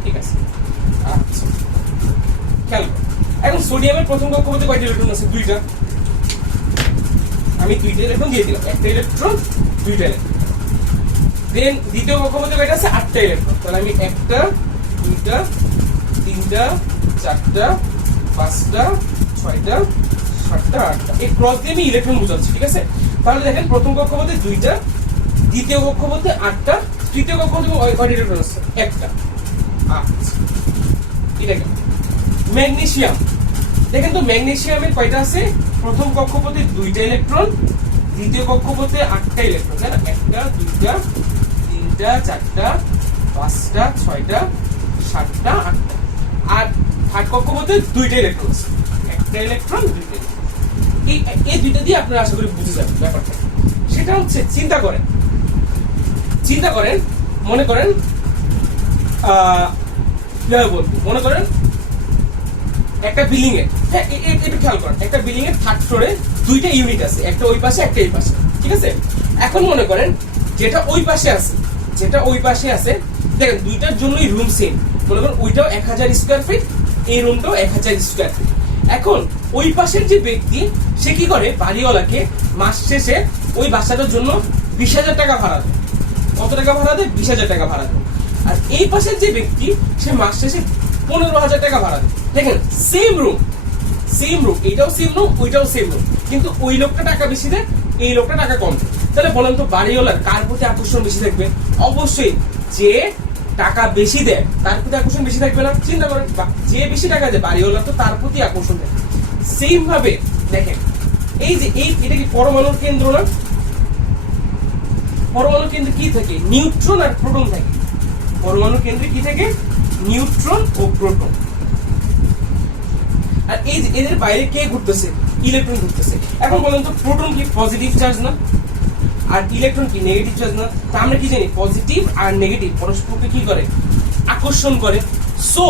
ঠিক আছে, আচ্ছা খেয়াল করো। এখন সোডিয়ামের প্রথম কক্ষপথে কয়টা ইলেকট্রন আছে? 2টা। আমি 2টা ইলেকট্রন দিয়ে দিলাম, একটা ইলেকট্রন, 2টা ইলেকট্রন। দেন দ্বিতীয় কক্ষপথে কয়টা আছে? 8টা ইলেকট্রন। তাহলে আমি 1টা 2টা 3টা 4টা 5টা 6টা 7টা 8টা, এই ক্রস দিয়ে আমি ইলেকট্রন বোঝাচ্ছি, ঠিক আছে? তাহলে দেখেন, প্রথম কক্ষপথে 2টা, দ্বিতীয় কক্ষপথে 8টা, তৃতীয় কক্ষপথে কয়টা ইলেকট্রন আছে? 1টা। আচ্ছা, এটা কেন? ম্যাগনেসিয়াম, দেখেন তো ম্যাগনেসিয়ামের কয়টা আছে? প্রথম কক্ষপথে 2টা ইলেকট্রন, দ্বিতীয় কক্ষপথে 8টা ইলেকট্রন, তাই না? 1টা 2টা 3টা 4টা 5টা 6টা 7টা 8টা। আর থার্ড কক্ষপথে 2টা ইলেকট্রন আছে, 1টা ইলেকট্রন 2টা ইলেকট্রন। এই দুইটা দিয়ে আপনারা আশা করি বুঝে যাবেন ব্যাপারটা। সেটা হচ্ছে, চিন্তা করেন, মনে করেন কিভাবে বলবো, মনে করেন একটা বিল্ডিং এ, হ্যাঁ একটু খেয়াল করেন, একটা বিল্ডিং এর 3rd ফ্লোরে 2টা ইউনিট আছে, একটা ওই পাশে একটা এই পাশে, ঠিক আছে? এখন মনে করেন যেটা ওই পাশে আছে, দেখেন দুইটার জন্যই রুম সেম। মনে করেন ওইটাও 1000 স্কয়ার ফিট, এই রুমটাও 1000 স্কয়ার ফিট। এখন ওই পাশের যে ব্যক্তি, সে কি করে, বাড়িওয়ালাকে মাস শেষে ওই বাসাটার জন্য 20,000 টাকা ভাড়া দেয়। কত টাকা ভাড়া দেয়? 20,000 টাকা ভাড়া দেয়। আর এই পাশের যে ব্যক্তি, সে মাস শেষে 15,000 টাকা ভাড়া দেয়। দেখেন, সেম রুম, এটাও সেম রুম, ওইটাও সেম রুম, কিন্তু ওই লোকটা টাকা বেশি দেয়, এই লোকটা টাকা কম দেয়। তাহলে বলেন তো, বাড়িওয়ালার কার প্রতি আকর্ষণ বেশি থাকবে? অবশ্যই যে টাকা বেশি দেয় তার প্রতি আকর্ষণ বেশি থাকবে না? চিন্তা করেন, যে বেশি টাকা দেয় বাড়িওয়ালা, তো তার প্রতি আকর্ষণ থাকে। সেম ভাবে দেখেন, এই যে এটা কি পরমাণুর কেন্দ্র না? পরমাণুর কেন্দ্রে কি থাকে? নিউট্রন আর প্রোটন থাকে। পরমাণুর কেন্দ্রে কি থাকে? নিউট্রন ও প্রোটন। আর এই যে এদের বাইরে কে ঘুরতেছে? ইলেকট্রন ঘুরতেছে। এখন বলেন তো, প্রোটন কি পজিটিভ চার্জ না? আর ইলেকট্রন কি নেগেটিভ চার্জ না? তা আমরা কি জানি, পজিটিভ আর নেগেটিভ পরস্পরকে কি করে? আকর্ষণ করে। সো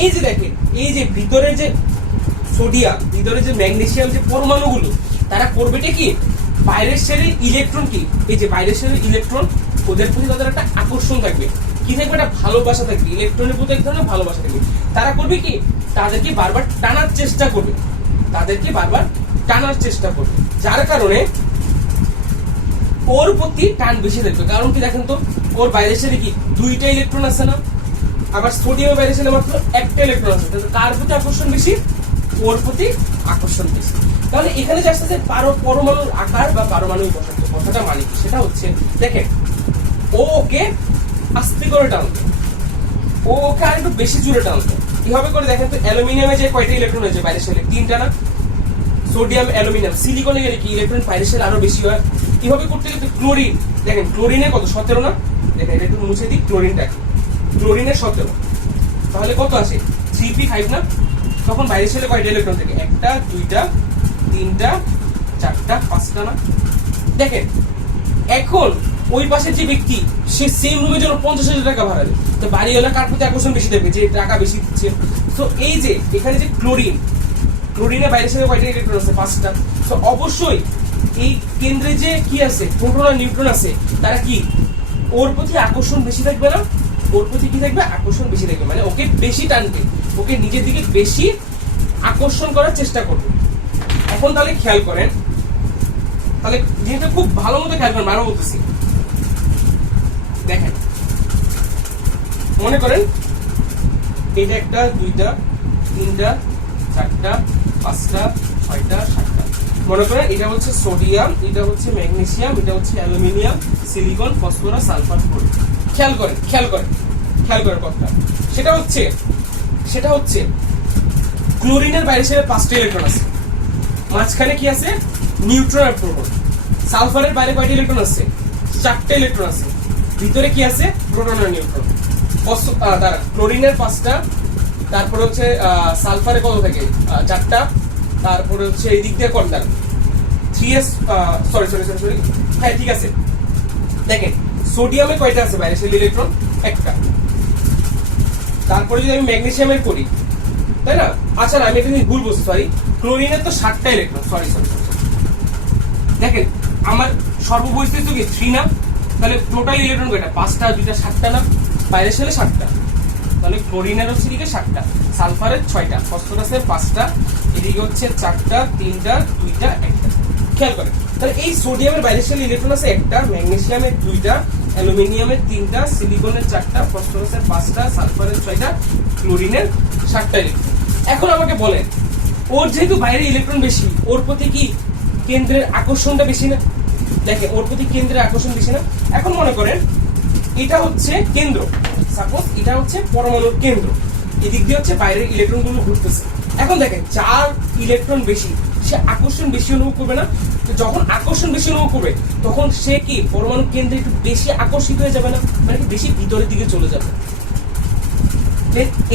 এই যে দেখেন, এই যে ভিতরে যে সোডিয়াম, ভিতরে যে ম্যাগনেসিয়াম, যে পরমাণুগুলো, তারা করবেটা কি? বাইরের শেলের ইলেকট্রন কি, এই যে বাইরের শেলের ইলেকট্রন, ওদের প্রতি তাদের একটা আকর্ষণ থাকবে, কি থাকবে? একটা ভালোবাসা থাকবে, ইলেকট্রনের প্রতি এক ধরনের ভালোবাসা থাকবে। তারা করবে কি? তাদেরকে বারবার টানার চেষ্টা করবে, যার কারণে ওর প্রতি টান বেশি থাকবে। কারণ কি দেখেন তো, ওর বাইরের শেলে কি 2টা ইলেকট্রন আছে না? আবার সোডিয়ামের বাইরের শেলে মাত্র 1টা ইলেকট্রন আছে। কার প্রতি আকর্ষণ বেশি? ওর প্রতি আকর্ষণ বেশি। তাহলে এখানে যে আসছে পরমাণুর আকার বা পারমাণবিক বসাতে, কথাটা মানে কি? সেটা হচ্ছে, দেখেন, ওকে আস্তে করে টানবে, ওকে আর একটু বেশি জোরে টানবে। কিভাবে করে দেখেন তো, অ্যালুমিনিয়ামে যে কয়টা ইলেকট্রন আছে বাইরের শেলে? 3টা না? সোডিয়াম, অ্যালুমিনিয়াম, সিলিকনে গেলে কি ইলেকট্রন বাইরের শেলে আরো বেশি হয়। কিভাবে করতে গেলে ক্লোরিন, দেখেন ক্লোরিনে কত? 17 না? দেখেন এটা একটু মুছে দিই, ক্লোরিনটাকে, ক্লোরিনের 17, তাহলে কত আসে 3p5 না? তখন বাইরের ছেলে কয়টা ইলেকট্রন থাকে? 1টা 2টা 3টা 4টা 5টা না? দেখেন এখন ওই পাশের যে ব্যক্তি সে সেম রুমের জন্য 50,000 টাকা ভাড়া দেবে, তো বাড়িওয়ালা কার প্রতি আকর্ষণ বেশি দেবে? যে টাকা বেশি দিচ্ছে। তো এই যে এখানে যে ক্লোরিন, ক্লোরিনের বাইরের সাথে কয়টা ইলেকট্রন আছে? 5টা। তো অবশ্যই এই কেন্দ্রে যে কি আছে, প্রোটন আর নিউট্রন আছে, তারা কি ওর প্রতি আকর্ষণ বেশি থাকবে না? ওর প্রতি কি থাকবে? আকর্ষণ বেশি থাকবে, মানে ওকে বেশি টানবে, ওকে নিজের দিকে বেশি আকর্ষণ করার চেষ্টা করবে। এখন তাহলে খেয়াল করেন, তাহলে জিনিসটা খুব ভালো মতো খেয়াল করেন, আরো বলতেছি। দেখেন মনে করেন এটা 1টা 2টা 3টা 4টা 5টা 6টা 7টা, মনে করেন এটা হচ্ছে সোডিয়াম, এটা হচ্ছে ম্যাগনেসিয়াম, এটা হচ্ছে aluminium, silicon, phosphorus, sulphur, chlorine. খেয়াল করেন খেয়াল করেন খেয়াল করেন কথা, সেটা হচ্ছে ক্লোরিনের বাইরে ছেড়ে 5টা ইলেকট্রন আছে, মাঝখানে কি আছে? নিউট্রন আর প্রোটন। সালফারের বাইরে কয়টা ইলেকট্রন আছে? 4টা ইলেকট্রন আছে, ভিতরে কি আছে? প্রোটন আর নিউট্রন। ক্লোরিনের 5টা, তারপরে হচ্ছে সালফারে কত থাকে? 4টা, তারপরে হচ্ছে এই দিক দিয়ে কোনটা 3s, সরি, হ্যাঁ ঠিক আছে। দেখেন সোডিয়ামে কয়টা আছে বাইরে সেল ইলেকট্রন? 1টা। তারপরে যদি আমি ম্যাগনেসিয়ামের করি, তাই না? আচ্ছা আমি একটা জিনিস ভুল বলছি, সরি, ক্লোরিনের তো 7টা ইলেকট্রন, সরি। দেখেন আমার সর্বপরিস্থিতি তো কি 3 না? তাহলে টোটাল ইলেকট্রন কয়টা? 5টা 2টা 7টা না? বাইরের সেলে 7টা, তাহলে ক্লোরিনের হচ্ছে দিকে 7টা, সালফারের 6টা, ফসফরাসের 5টা, এদিকে হচ্ছে 4টা 3টা 2টা 1টা। খেয়াল করেন তাহলে এই সোডিয়ামের বাইরের সেলে ইলেকট্রন আছে 1টা, ম্যাগনেসিয়ামের 2টা, অ্যালুমিনিয়ামের 3টা, সিলিকনের 4টা, ফসফরাসের 5টা, সালফারের 6টা, ক্লোরিনের 7টা ইলেকট্রন। এখন আমাকে বলেন, ওর যেহেতু বাইরে ইলেকট্রন বেশি, ওর প্রতি কি কেন্দ্রের আকর্ষণটা বেশি না? দেখেন ওর প্রতি কেন্দ্রের আকর্ষণ বেশি না? এখন মনে করেন এটা হচ্ছে কেন্দ্র, সাপোজ এটা হচ্ছে পরমাণুর কেন্দ্র, এদিক দিয়ে হচ্ছে বাইরের ইলেকট্রন গুলো ঘুরতেছে। এখন দেখেন যার ইলেকট্রন বেশি সে আকর্ষণ বেশি অনুভব করবে না? তো যখন আকর্ষণ বেশি অনুভব করবে তখন সে কি পরমাণু কেন্দ্রে একটু বেশি আকর্ষিত হয়ে যাবে না? মানে কি বেশি ভিতরের দিকে চলে যাবে।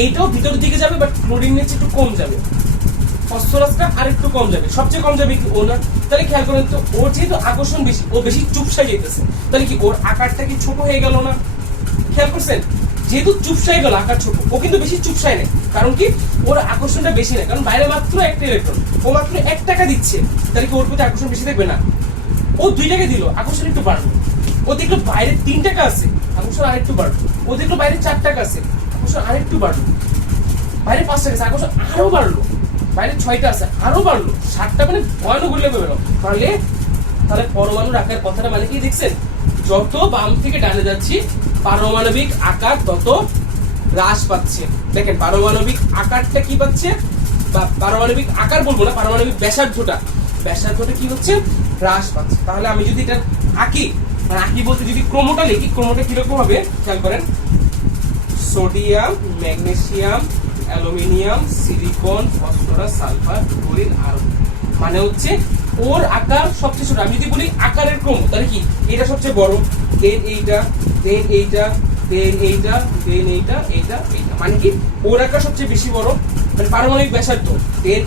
এইটাও ভিতরের দিকে যাবে, বাট ক্লোরিনের চেয়ে একটু কম যাবে, ফসফরাসটা আর একটু কম যাবে, সবচেয়ে কম যাবে কি ও না? তাহলে খেয়াল করেন তো, ওর যেহেতু আকর্ষণ বেশি, ও বেশি চুপসাই যেতেছে, তাহলে কি ওর আকারটা কি ছোট হয়ে গেল না? খেয়াল করছেন, যেহেতু চুপসাই গেল, আকার ছোট, ও কিন্তু বেশি চুপসাই নেই, কারণ কি ওর আকর্ষণটা বেশি নেই, কারণ বাইরে মাত্র 1টা ইলেকট্রন, ও মাত্র 1 টাকা দিচ্ছে, তাহলে কি ওর প্রতি আকর্ষণ বেশি থাকবে না? ও 2 টাকা দিল, আকর্ষণ একটু বাড়লো। ও দেখলো বাইরে 3 টাকা আছে, আকর্ষণ আরেকটু বাড়লো। ও দেখলো বাইরে 4 টাকা আছে, আকর্ষণ আরেকটু বাড়লো। বাইরে 5 টাকা আছে, আকর্ষণ আরো বাড়লো। বাইরে 6টা আছে, আরো বাড়লো। 7টা, মানে ভয়ানক ঘুরলে পেবে না। তাহলে পরমাণুর আকার কথাটা মানে কি দেখছেন? যত বাম থেকে ডানে যাচ্ছি পারমাণবিক আকার তত হ্রাস পাচ্ছে। দেখেন পারমাণবিক আকারটা কি পাচ্ছে, বা পারমাণবিক আকার বলবো না, পারমাণবিক ব্যাসার্ধটা কি হচ্ছে? হ্রাস পাচ্ছে। তাহলে আমি যদি এটা আঁকি, মানে আঁকি বলতে যদি ক্রমটা লিখি, ক্রমটা কিরকম হবে খেয়াল করেন, sodium, magnesium, aluminium, silicon, phosphorus, sulphur, chlorine, আর মানে হচ্ছে ওর আকার সবচেয়ে ছোট। আমি যদি বলি আকারের ক্রম, তাহলে কি এটা সবচেয়ে বড়, দেন এইটা, দেন এইটা, দেন এইটা, দেন এইটা, এইটা, এইটা, মানে কি ওর আকার সবচেয়ে বেশি বড়, মানে পারমাণবিক ব্যাসার্ধ, দেন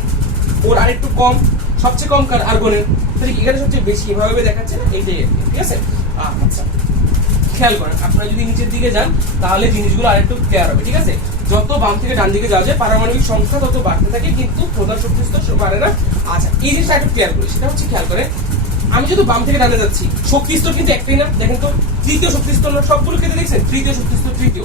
ওর আরেকটু কম, সবচেয়ে কম কার আর্গনের, তাহলে কি এখানে সবচেয়ে বেশি, এভাবে দেখাচ্ছে না? এইটাই, ঠিক আছে? আচ্ছা খেয়াল করেন, আপনারা যদি নিচের দিকে যান তাহলে জিনিসগুলো আরেকটু ক্লিয়ার হবে, ঠিক আছে? যত বাম থেকে ডান দিকে যাওয়া যায় পারমাণবিক সংখ্যা তত বাড়তে থাকে, কিন্তু প্রধান শক্তি স্তর বাড়ে না। আচ্ছা এই জিনিসটা একটু ক্লিয়ার করি, সেটা হচ্ছে খেয়াল করে, আমি যদি বাম থেকে ডানে যাচ্ছি, শক্তি স্তর কিন্তু একটাই না। দেখেন তো তৃতীয় শক্তি স্তর না, সবগুলো ক্ষেত্রে দেখছেন তৃতীয় শক্তি স্তর, তৃতীয়।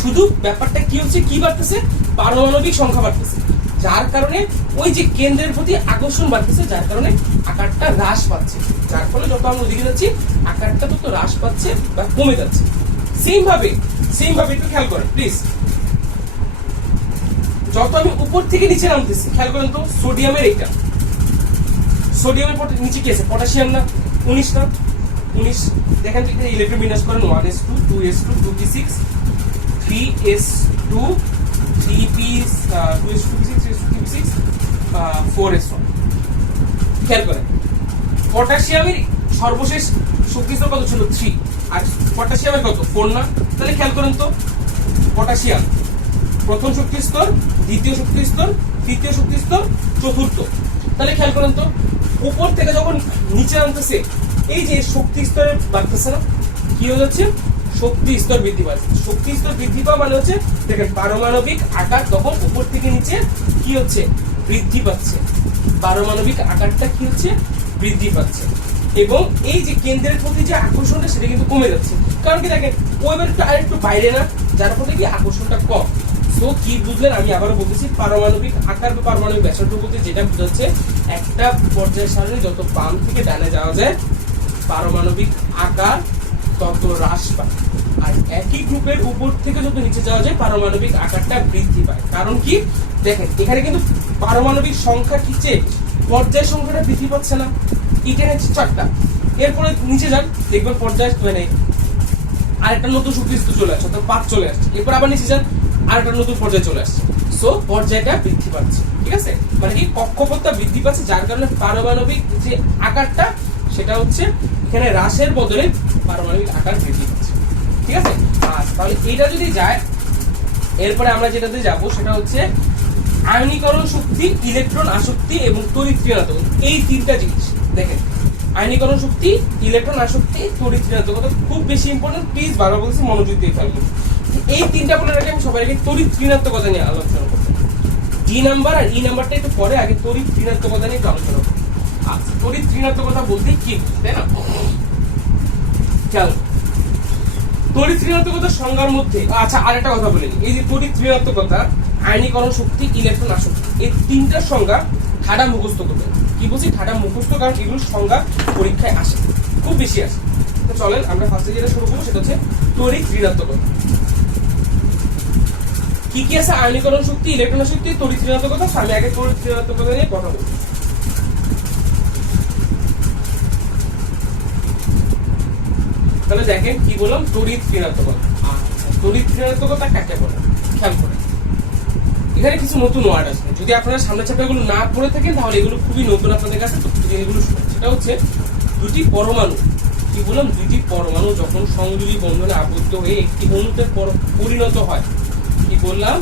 শুধু ব্যাপারটা কি হচ্ছে, কি বাড়তেছে? পারমাণবিক সংখ্যা বাড়তেছে, যার কারণে ওই যে কেন্দ্রের প্রতি আকর্ষণ বাড়তেছে, যার কারণে আকারটা হ্রাস পাচ্ছে, যার ফলে যত আমরা ওদিকে যাচ্ছি আকারটা তত হ্রাস পাচ্ছে বা কমে যাচ্ছে। সেম ভাবে একটু খেয়াল করেন প্লিজ, যত আমি উপর থেকে নিচে নামতেছি, খেয়াল করেন তো সোডিয়ামের এইটা, সোডিয়ামের নিচে কি আছে? পটাশিয়াম না? 19 না? 19। দেখেন তো এখানে ইলেকট্রন বিন্যাস করেন 1s2 2s2 2p6 3s2 3p6 4s1। খেয়াল করেন পটাশিয়ামের সর্বশেষ শক্তি স্তর কত ছিল? 3। আর পটাশিয়ামের কত 4 না, তাহলে খেয়াল করেন তো পটাশিয়াম প্রথম শক্তি স্তর, দ্বিতীয় শক্তি স্তর, তৃতীয় শক্তি স্তর, চতুর্থ। তাহলে খেয়াল করেন তো উপর থেকে যখন নিচে আনতেছে এই যে শক্তি স্তরে বাড়তেছে না, কি হয়ে যাচ্ছে শক্তি স্তর বৃদ্ধি পাচ্ছে। শক্তি স্তর বৃদ্ধি পাওয়া মানে হচ্ছে দেখেন পারমাণবিক আকার তখন উপর থেকে নিচে কি হচ্ছে বৃদ্ধি পাচ্ছে, পারমাণবিক আকারটা কি হচ্ছে বৃদ্ধি পাচ্ছে। এবং এই যে কেন্দ্রের প্রতি যে আকর্ষণটা সেটা কিন্তু কমে যাচ্ছে, কারণ কি দেখেন ওয়েভেরটা আরেকটু বাইরে না, যার ফলে কি আকর্ষণটা কম। সো কি বুঝলেন, আমি আবারও বলতেছি পারমাণবিক আকার বা পারমাণবিক ব্যাসার্ধ বলতে যেটা বোঝাচ্ছে একটা পর্যায় সারণী যত বাম থেকে ডানে যাওয়া যায় পারমাণবিক আকার তত হ্রাস পায়, আর একই গ্রুপের উপর থেকে যত নিচে যাওয়া যায় পারমাণবিক আকারটা বৃদ্ধি পায়। কারণ কি দেখেন এখানে কিন্তু পারমাণবিক সংখ্যা কি চেয়ে পর্যায় সংখ্যাটা বৃদ্ধি পাচ্ছে না, এখানে 4টা, এরপরে নিচে যান দেখবেন পর্যায় মানে আরেকটা নতুন শক্তি স্তর চলে আসছে, অর্থাৎ 5 চলে আসছে, এরপর আবার নিচে যান আরেকটা নতুন পর্যায়ে চলে আসছে। সো পর্যায়টা বৃদ্ধি পাচ্ছে, ঠিক আছে, মানে কি কক্ষপথটা বৃদ্ধি পাচ্ছে, যার কারণে পারমাণবিক যে আকারটা সেটা হচ্ছে এখানে হ্রাসের বদলে পারমাণবিক আকার বৃদ্ধি পাচ্ছে, ঠিক আছে। আচ্ছা তাহলে এটা যদি যায় এরপরে আমরা যেটাতে যাব সেটা হচ্ছে আয়নীকরণ শক্তি, ইলেকট্রন আসক্তি এবং তড়িৎ ঋণাত্মকতা। এই তিনটা জিনিস দেখেন, আয়নীকরণ শক্তি, ইলেকট্রন আসক্তি, তড়িৎ ঋণাত্মকতা খুব বেশি ইম্পর্টেন্ট, প্লিজ বারবার বলছি মনোযোগ দিয়ে খেয়াল করুন। এই তিনটা বলে রাখি আমি সবাই আগে তড়িৎ ঋণাত্মকতা নিয়ে আলোচনা করব। ডি নাম্বার আর ই নাম্বারটা একটু পরে, আগে তড়িৎ ঋণাত্মকতা নিয়ে আলোচনা করব। আচ্ছা তড়িৎ ঋণাত্মকতা বলতে কি তাই না, চল তড়িৎ ঋণাত্মকতার সংজ্ঞার মধ্যে আচ্ছা আরেকটা কথা বলে নিই, এই যে তড়িৎ ঋণাত্মকতা, আয়নীকরণ শক্তি, ইলেকট্রন আসক্তি, এই তিনটার সংজ্ঞা ঠাডা মুখস্থ করবেন। কি বলছি ঠাডা মুখস্থ, কারণ এগুলোর সংজ্ঞা পরীক্ষায় আসে, খুব বেশি আসে। তো চলেন আমরা ফার্স্টে যেটা শুরু করবো সেটা হচ্ছে তড়িৎ ঋণাত্মকতা। কি কি আছে আয়নীকরণ শক্তি, ইলেকট্রন শক্তি, তড়িৎ ঋণাত্মকতা। আমি আগে তড়িৎ ঋণাত্মকতা নিয়ে কথা বলবো। তাহলে দেখেন কি বললাম তড়িৎ ঋণাত্মকতা। আচ্ছা তড়িৎ ঋণাত্মকতা কাকে বলে খেয়াল করে, এখানে কিছু নতুন ওয়ার্ড আছে, যদি আপনারা সামনের চ্যাপ্টারগুলো না পড়ে থাকেন তাহলে এগুলো খুবই নতুন আপনাদের কাছে, এগুলো সেটা হচ্ছে দুটি পরমাণু, কি বললাম দুটি পরমাণু যখন সংযোজী বন্ধনে আবদ্ধ হয়ে একটি অণুতে পরিণত হয়। কি বললাম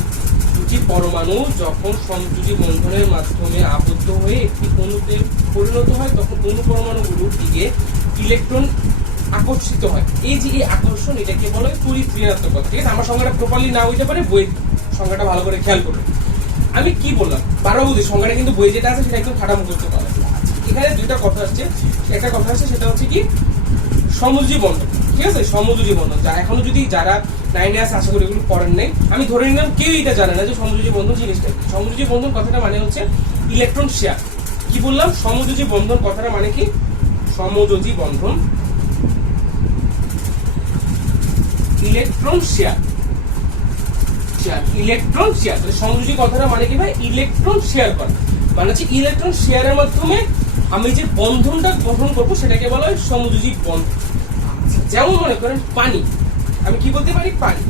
দুটি পরমাণু যখন সংযোজী বন্ধনের মাধ্যমে আবদ্ধ হয়ে একটি অণুতে পরিণত হয় তখন অণু পরমাণুগুলোর দিকে ইলেকট্রন আকর্ষিত হয়। এই যে এই আকর্ষণ এটাকে বলা হয় তড়িৎ ঋণাত্মকতা, ঠিক আছে। আমার সংজ্ঞাটা প্রপারলি না হইতে পারে, বই সংজ্ঞাটা ভালো করে খেয়াল করবেন। আমি কি বললাম বারবার বুঝি সংজ্ঞাটা কিন্তু বই যেটা আছে সেটা একদম ঠাডা মুখস্থ করা আছে। এখানে দুইটা কথা আসছে, একটা কথা আসছে সেটা হচ্ছে কি সমযোজী বন্ধন, ঠিক আছে, সমযোজী বন্ধন। যা এখনো যদি যারা 9-এ আছে আশা করি এগুলো পড়েন নাই, আমি ধরে নিলাম কেউ এটা জানে না যে সমযোজী বন্ধন জিনিসটা। সমযোজী বন্ধন কথাটা মানে হচ্ছে ইলেকট্রন শেয়ার। কি বললাম সমযোজী বন্ধন কথাটা মানে কি, সমযোজী বন্ধন ইলেকট্রন শেয়ার, ইলেকট্রন শেয়ার। সংযোজী কথাটা মানে কি ভাই ইলেকট্রন শেয়ার করা, মানে হচ্ছে ইলেকট্রন শেয়ারের মাধ্যমে আমি যে বন্ধনটা গঠন করবো সেটাকে বলা হয় সমযোজী বন্ধন। যেমন মনে করেন পানি, আমি কি বলতে পারি পানি,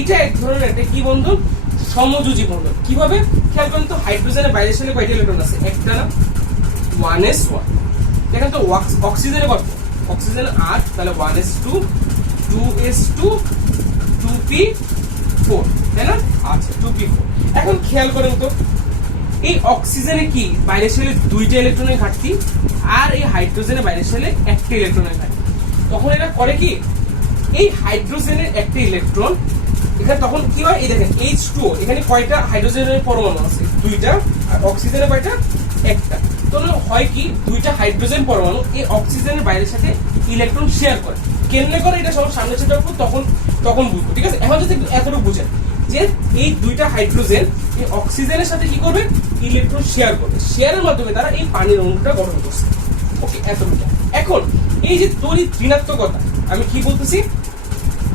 এটা এক ধরনের একটা কি বন্ধন সমযোজী বন্ধন। কিভাবে খেয়াল করেন তো, হাইড্রোজেনের বাইরের সাথে কয়টা ইলেকট্রন আছে, একটা না, 1s1। দেখেন তো অক্সিজেনে কত, অক্সিজেন 8, তাহলে 1s2, 2s2, 2p4, তাই না। আচ্ছা 2p4। এখন খেয়াল করেন তো এই অক্সিজেনে কি বাইরের সেলে 2টা ইলেকট্রনের ঘাটতি, আর এই হাইড্রোজেনের বাইরের সেলে 1টা ইলেকট্রনের ঘাটতি। তখন এটা করে কি এই হাইড্রোজেনের একটা ইলেকট্রন এখানে তখন কি হয়, এই দেখেন H2O, এখানে কয়টা হাইড্রোজেনের পরমাণু আছে 2টা, আর অক্সিজেনের কয়টা 1টা। তাহলে হয় কি 2টা হাইড্রোজেন পরমাণু এই অক্সিজেনের বাইরের সাথে ইলেকট্রন শেয়ার করে। কেমনে করে এটা সব সামনে সেটা তখন বুঝবো, ঠিক আছে। এখন যদি এতটুকু বুঝেন যে এই 2টা হাইড্রোজেন এই অক্সিজেনের সাথে কি করবে ইলেকট্রন শেয়ার করবে, শেয়ারের মাধ্যমে তারা এই পানির অণুটা গঠন করছে। ওকে এতটুকু। এখন এই যে তড়িৎ ঋণাত্মকতা, আমি কি বলতেছি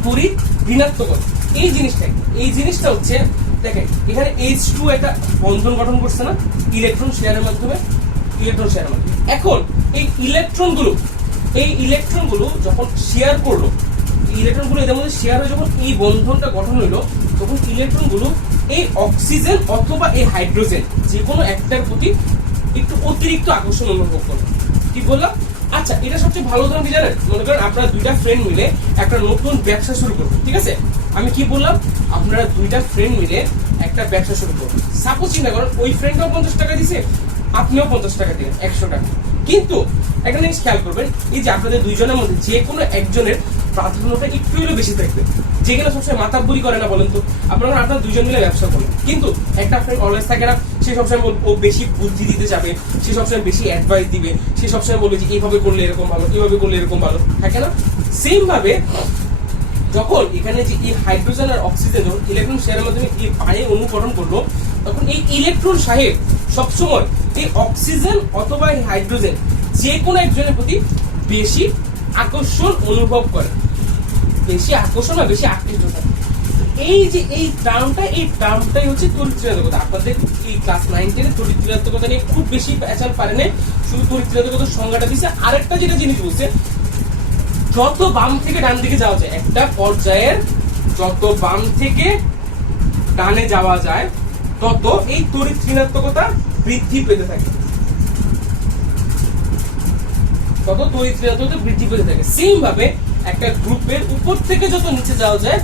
তড়িৎ ঋণাত্মকতা, এই জিনিসটা হচ্ছে দেখেন এখানে H2 একটা বন্ধন গঠন করছে না ইলেকট্রন শেয়ারের মাধ্যমে, এখন এই ইলেকট্রনগুলো যখন শেয়ার করলো, ইলেকট্রনগুলো এদের মধ্যে শেয়ার হয়ে যখন এই বন্ধনটা গঠন হলো তখন ইলেকট্রনগুলো এই অক্সিজেন অথবা এই হাইড্রোজেন যে কোনো একটার প্রতি একটু অতিরিক্ত আকর্ষণ অনুভব করবে। কি বললাম আচ্ছা, এটা সবচেয়ে ভালো উদাহরণ কি জানেন? মনে করেন আপনারা দুইটা ফ্রেন্ড মিলে একটা নতুন ব্যবসা শুরু করবেন, ঠিক আছে? আমি কি বললাম, আপনারা দুইটা ফ্রেন্ড মিলে একটা ব্যবসা শুরু করবেন। সাপোজ চিন্তা করেন ওই ফ্রেন্ডও 50 টাকা দিছে, আপনিও 50 টাকা দিলেন, 100 টাকা। কিন্তু একটা জিনিস খেয়াল করবেন, এই যে আপনাদের দুইজনের মধ্যে যে কোনো একজনের প্রাধান্যটা একটু হলেও বেশি থাকবে। যেখানে সবসময় মাতাব্বরি করে না বলেন তো, আপনারা দুইজন মিলে ব্যবসা করবেন, কিন্তু একটা ফ্রেন্ড অলওয়েজ থাকে না, সে সবসময় ও বেশি বুদ্ধি দিতে যাবে, সে সবসময় বেশি অ্যাডভাইস দিবে, সে সবসময় বলবে যে এইভাবে করলে এরকম ভালো, এইভাবে করলে এরকম ভালো, থাকে না? সেম ভাবে যখন এখানে যে এই হাইড্রোজেন আর অক্সিজেন যখন ইলেকট্রন শেয়ারের মাধ্যমে এই পায়ে অনুকরণ করলো, তখন এই ইলেকট্রন সাহেব সবসময় এই অক্সিজেন অথবা এই হাইড্রোজেন যে কোনো একজনের প্রতি বেশি আকর্ষণ অনুভব করে, বেশি আকর্ষণ বা বেশি আকৃষ্ট থাকে। এই যে এই টার্মটাই হচ্ছে তড়িৎ ঋণাত্মকতা। আপনাদের এই ক্লাস 9 10 তড়িৎ ঋণাত্মকতা নিয়ে খুব বেশি প্যাচাল পারে না, শুধু তড়িৎ ঋণাত্মকতার সংজ্ঞাটা দিচ্ছে। আরেকটা যেটা জিনিস বলছে, যত বাম থেকে ডান দিকে যাওয়া যায়, একটা পর্যায়ের যত বাম থেকে ডানে যাওয়া যায় তত এই তড়িৎ ঋণাত্মকতা বৃদ্ধি পেতে থাকে, তত তড়িৎ ঋণাত্মকতা বৃদ্ধি পেতে থাকে। সেম ভাবে একটা গ্রুপের উপর থেকে যত নিচে যাওয়া যায়,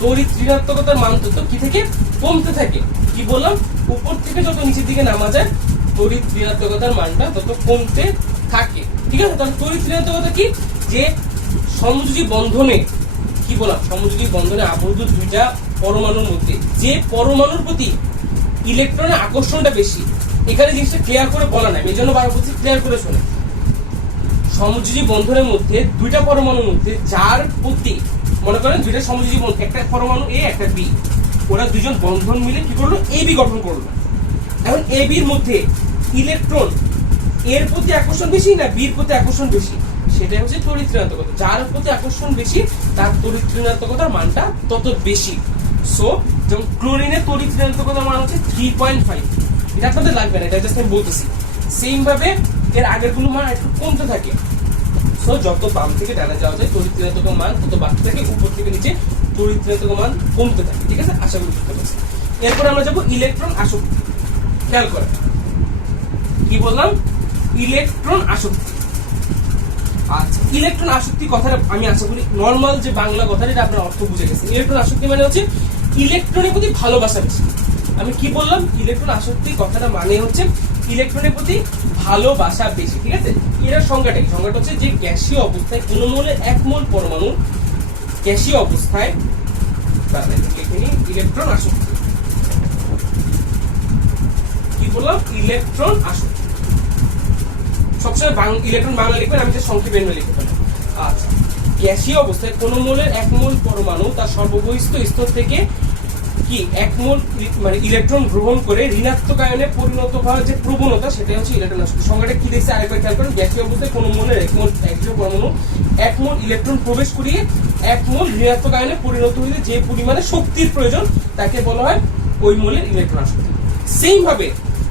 তড়িৎ ঋণাত্মকতার মান তত কি থেকে কমতে থাকে। কি বললাম, উপর থেকে যত নিচের দিকে নামা যায়, তড়িৎ ঋণাত্মকতার মানটা তত কমতে থাকে, ঠিক আছে? তাহলে তড়িৎ ঋণাত্মকতা কি, যে সমযোজী বন্ধনে, কি বললাম, সমযোজী বন্ধনে আবদ্ধ দুইটা পরমাণুর মধ্যে যে পরমাণুর প্রতি ইলেকট্রনের আকর্ষণটা বেশি। এখানে জিনিসটা ক্লিয়ার করে বলা নাই, এই জন্য বারবার বলছি ক্লিয়ার করে শোনে। সমযোজী বন্ধনের মধ্যে দুইটা পরমাণুর মধ্যে যার প্রতি, মনে করেন দুইটা সমযোজী বন্ধন, একটা পরমাণু এ একটা বি, ওরা দুইজন বন্ধন মিলে কি করলো, এ বি গঠন করলো। এখন এ বির মধ্যে ইলেকট্রন এর প্রতি আকর্ষণ বেশি না বির প্রতি আকর্ষণ বেশি, সেটাই হচ্ছে তড়িৎ ঋণাত্মকতা। যার প্রতি আকর্ষণ বেশি তার তড়িৎ ঋণাত্মকতার মানটা তত বেশি। সো যেমন ক্লোরিনের তড়িৎ ঋণাত্মকতার মান হচ্ছে 3.5, এটা আপনাদের লাগবে না, এটা জাস্ট আমি বলতেছি। সেম ভাবে এর আগের গুলো মান একটু কমতে থাকে। সো যত বাম থেকে ডানে যাওয়া যায়, তড়িৎ ঋণাত্মক মান তত বাড়তে থাকে, উপর থেকে নিচে তড়িৎ ঋণাত্মক মান কমতে থাকে, ঠিক আছে? আশা করি বুঝতে পারছি। এরপর আমরা যাবো ইলেকট্রন আসক্তি। খেয়াল করে কি বললাম, ইলেকট্রন আসক্তি। আচ্ছা, ইলেকট্রন আসক্তি কথাটা আমি আশা করি নর্মাল যে বাংলা কথা, এটা আপনার অর্থ বুঝে গেছে। ইলেকট্রন আসক্তি মানে হচ্ছে ইলেকট্রনের প্রতি ভালোবাসা বেশি। আমি কি বললাম, ইলেকট্রন আসক্তি কথাটা মানে হচ্ছে ইলেকট্রনের প্রতি ভালোবাসা বেশি, ঠিক আছে? এর সংজ্ঞাটা হচ্ছে যে গ্যাসীয় অবস্থায় কোন মোলের 1 মোল পরমাণু গ্যাসীয় অবস্থায় ইলেকট্রন আসক্তি। কি বললাম, ইলেকট্রন আসক্তি। সবসময় ইলেকট্রন বাংলা লিখবেন, আমি যে সংক্ষেপে লিখতে পারি। আচ্ছা, গ্যাসীয় অবস্থায় কোন মোলের 1 মোল পরমাণু তার সর্ববহিস্থ স্তর থেকে কি 1 মোল মানে ইলেকট্রন গ্রহণ করে ঋণাত্মক আয়নে পরিণত হওয়ার যে প্রবণতা, সেটাই হচ্ছে ইলেকট্রন আসক্তি। সংজ্ঞাটা কি দেখছে আরেকবার খেয়াল করেন, গ্যাসীয় অবস্থায় কোন মোলের 1 মোল একজন পরমাণু 1 মোল ইলেকট্রন প্রবেশ করিয়ে 1 মোল ঋণাত্মক আয়নে পরিণত হইলে যে পরিমাণে শক্তির প্রয়োজন তাকে বলা হয় ওই মোলের ইলেকট্রন আসক্তি। সেম ভাবে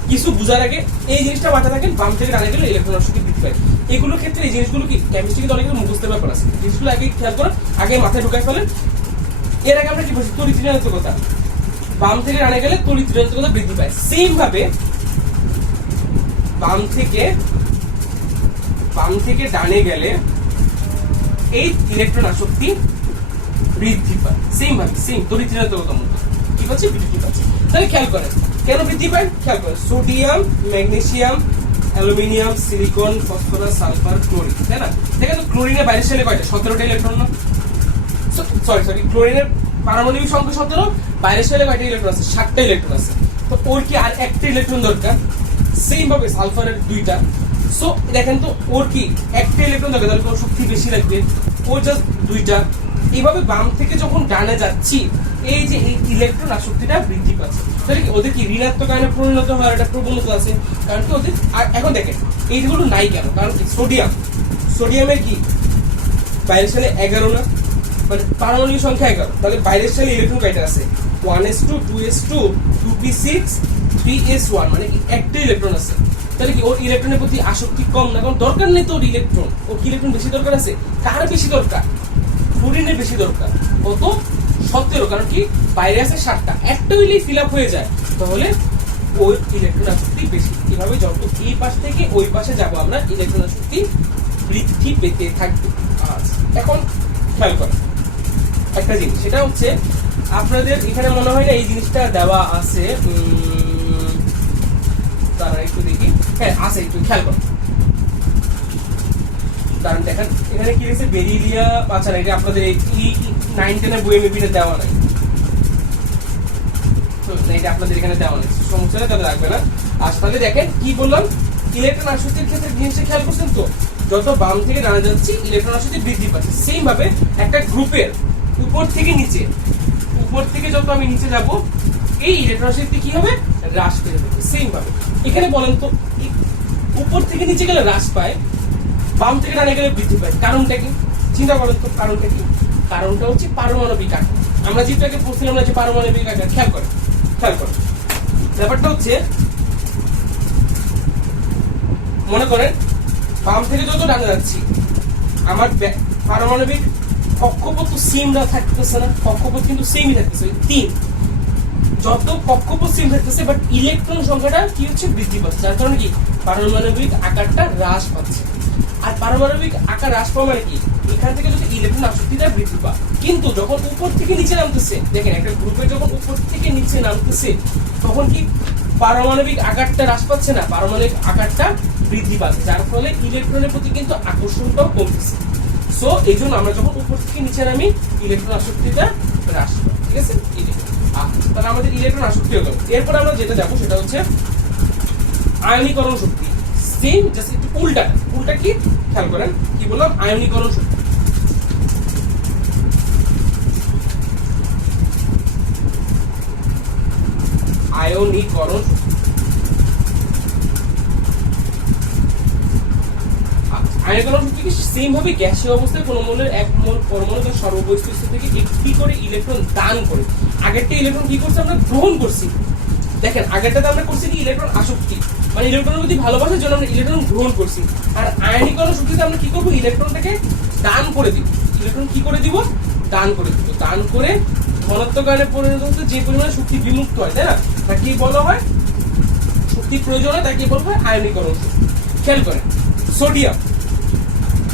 কিছু বুঝার আগে এই জিনিসটা মাথায় রাখেন, বাম থেকে ডানে গেলে ইলেকট্রন আসক্তি বৃদ্ধি পায়। এগুলোর ক্ষেত্রে এই জিনিসগুলো কি কেমিস্ট্রি কিন্তু অনেক মুখস্থের ব্যাপার আছে, জিনিসগুলো আগে খেয়াল করেন, আগে মাথায় ঢুকাই ফেলেন। এর আগে আমরা কি বলছি, তড়িৎ ঋণাত্মকতা, বাম থেকে ডানে গেলে তড়িৎ ঋণাত্মকতা বৃদ্ধি পায়। সেম ভাবে বাম থেকে ডানে গেলে এই ইলেকট্রন আসক্তি বৃদ্ধি পায়। সেম ভাবে সেম তড়িৎ ঋণাত্মকতার মতো কি পাচ্ছে, বৃদ্ধি পাচ্ছে। তাহলে খেয়াল করেন কেন বৃদ্ধি পায়, খেয়াল করেন sodium, magnesium, aluminium, silicon, phosphorus, sulphur, chlorine, তাই না? দেখেন তো ক্লোরিনের বাইরের শেলে কয়টা, 17টা ইলেকট্রন না? সরি ক্লোরিনের পারমাণবিক সংখ্যা 17, বাইরের শেলে কয়টা ইলেকট্রন আছে, 7টা ইলেকট্রন আছে। তো ওর কি আর একটা ইলেকট্রন দরকার? সেম ভাবে সালফারের 2টা। সো দেখেন তো ওর কি একটা ইলেকট্রন দরকার, তাহলে ওর শক্তি বেশি লাগবে, ওর জাস্ট 2টা। এইভাবে বাম থেকে যখন ডানে যাচ্ছি, এই যে এই ইলেকট্রন আসক্তিটা বৃদ্ধি পাচ্ছে। তাহলে কি ওদের কি ঋণাত্মক আয়নে পরিণত হওয়ার একটা প্রবণতা আছে? কারণ কি ওদের, আর এখন দেখেন এইগুলো নাই কেন, কারণ কি সোডিয়ামের কি বাইরের সালে 11 না, মানে পারমাণবিক সংখ্যা 11, তাহলে বাইরের সালে ইলেকট্রন কয়টা আছে, 1s2, 2s2, 2p6, 3s1, মানে একটা ইলেকট্রন আছে। তাহলে কি ওর ইলেকট্রনের প্রতি আসক্তি কম না? কারণ দরকার নেই তো ওর ইলেকট্রন, ওর কি ইলেকট্রন বেশি দরকার আছে? কার বেশি দরকার? ফ্লোরিনের বেশি দরকার। কত? 17, কারণ কি বাইরে আছে 7টা, একটা হইলেই ফিল আপ হয়ে যায়, তাহলে ওই ইলেকট্রন আসক্তি বেশি। এভাবে যত এই পাশ থেকে ওই পাশে যাব আমরা, ইলেকট্রন আসক্তি বৃদ্ধি পেতে থাকবে। আচ্ছা, এখন খেয়াল করেন একটা জিনিস, সেটা হচ্ছে আপনাদের এখানে মনে হয় না এই জিনিসটা দেওয়া আছে, তারা একটু দেখি, হ্যাঁ আছে, একটু খেয়াল করেন। কারণ দেখেন এখানে কি লিখছে বেরিলিয়া, আচ্ছা এটা আপনাদের এই 9-10 এর বইয়ে মেবি দেওয়া নাই, তো এটা আপনাদের এখানে দেওয়া নেই, সমস্যা নেই, তাহলে লাগবে না। আসলে দেখেন কি বললাম, ইলেকট্রন আসক্তির ক্ষেত্রে জিনিসটা খেয়াল করছেন তো, যত বাম থেকে ডানে যাচ্ছি ইলেকট্রন আসক্তি বৃদ্ধি পাচ্ছে। সেম ভাবে একটা গ্রুপের উপর থেকে নিচে, উপর থেকে যত আমি নিচে যাব এই ইলেকট্রন আসক্তি কি হবে, হ্রাস পেয়ে যাবে। সেম ভাবে এখানে বলেন তো, উপর থেকে নিচে গেলে হ্রাস পায়, বাম থেকে ডানে গেলে বৃদ্ধি পায়, কারণটা কি? চিন্তা করেন তো কারণটা কি? কারণটা হচ্ছে পারমাণবিক আকার। আমরা যেটাকে পড়ছিলাম না যে পারমাণবিক আকার, খেয়াল করেন ব্যাপারটা হচ্ছে, মনে করেন বাম থেকে যত ডানে যাচ্ছি আমার পারমাণবিক কক্ষপথ তো সেম না থাকতেছে না, কক্ষপথ কিন্তু সেমই থাকতেছে 3, যত কক্ষপথ সেম থাকতেছে বাট ইলেকট্রন সংখ্যাটা কি হচ্ছে, বৃদ্ধি পাচ্ছে। যার কারণে কি পারমাণবিক আকারটা হ্রাস পাচ্ছে। আর পারমাণবিক আকার হ্রাস পাওয়া মানে কি, এখান থেকে যদি ইলেকট্রন আসক্তিটা বৃদ্ধি পায়, কিন্তু যখন উপর থেকে নিচে নামতেছে, দেখেন একটা গ্রুপে যখন উপর থেকে নিচে নামতেছে তখন কি পারমাণবিক আকারটা হ্রাস পাচ্ছে না, পারমাণবিক আকারটা বৃদ্ধি পাচ্ছে, যার ফলে ইলেকট্রনের প্রতি কিন্তু আকর্ষণটাও কমতেছে। সো এই জন্য আমরা যখন উপর থেকে নিচে নামি ইলেকট্রন আসক্তিটা হ্রাস পায়, ঠিক আছে? তাহলে আমাদের ইলেকট্রন আসক্তি হলো। এরপর আমরা যেটা যাবো সেটা হচ্ছে আয়নীকরণ শক্তি। সেম জাস্ট একটু উল্টা কি খেয়াল করেন, কি বললাম, আয়নীকরণ শক্তি। আয়নীকরণ শক্তি, আয়নীকরণ শক্তি কি সেম ভাবে গ্যাসীয় অবস্থায় কোন মৌলের এক মোল পরমাণু তার সর্ববৈশিষ্ট্য থেকে একটি করে ইলেকট্রন দান করে। আগেরটা ইলেকট্রন কি করছে, আমরা গ্রহণ করছি। দেখেন আগেরটাতে আমরা করছি কি ইলেকট্রন আসক্তি, মানে ইলেকট্রনের প্রতি ভালোবাসার জন্য আমরা ইলেকট্রন গ্রহণ করছি। আর আয়নীকরণ শক্তিতে আমরা কি করবো, ইলেকট্রনটাকে দান করে দিব। ইলেকট্রন কি করে দিব, দান করে দিব। দান করে ঘনত্বকরণে পরিণত হতে যে পরিমাণে শক্তি বিমুক্ত হয়, তাই না, তা কি বলা হয়, শক্তি প্রয়োজন হয়, তাকে বলা হয় আয়নীকরণ শক্তি। খেয়াল করেন সোডিয়াম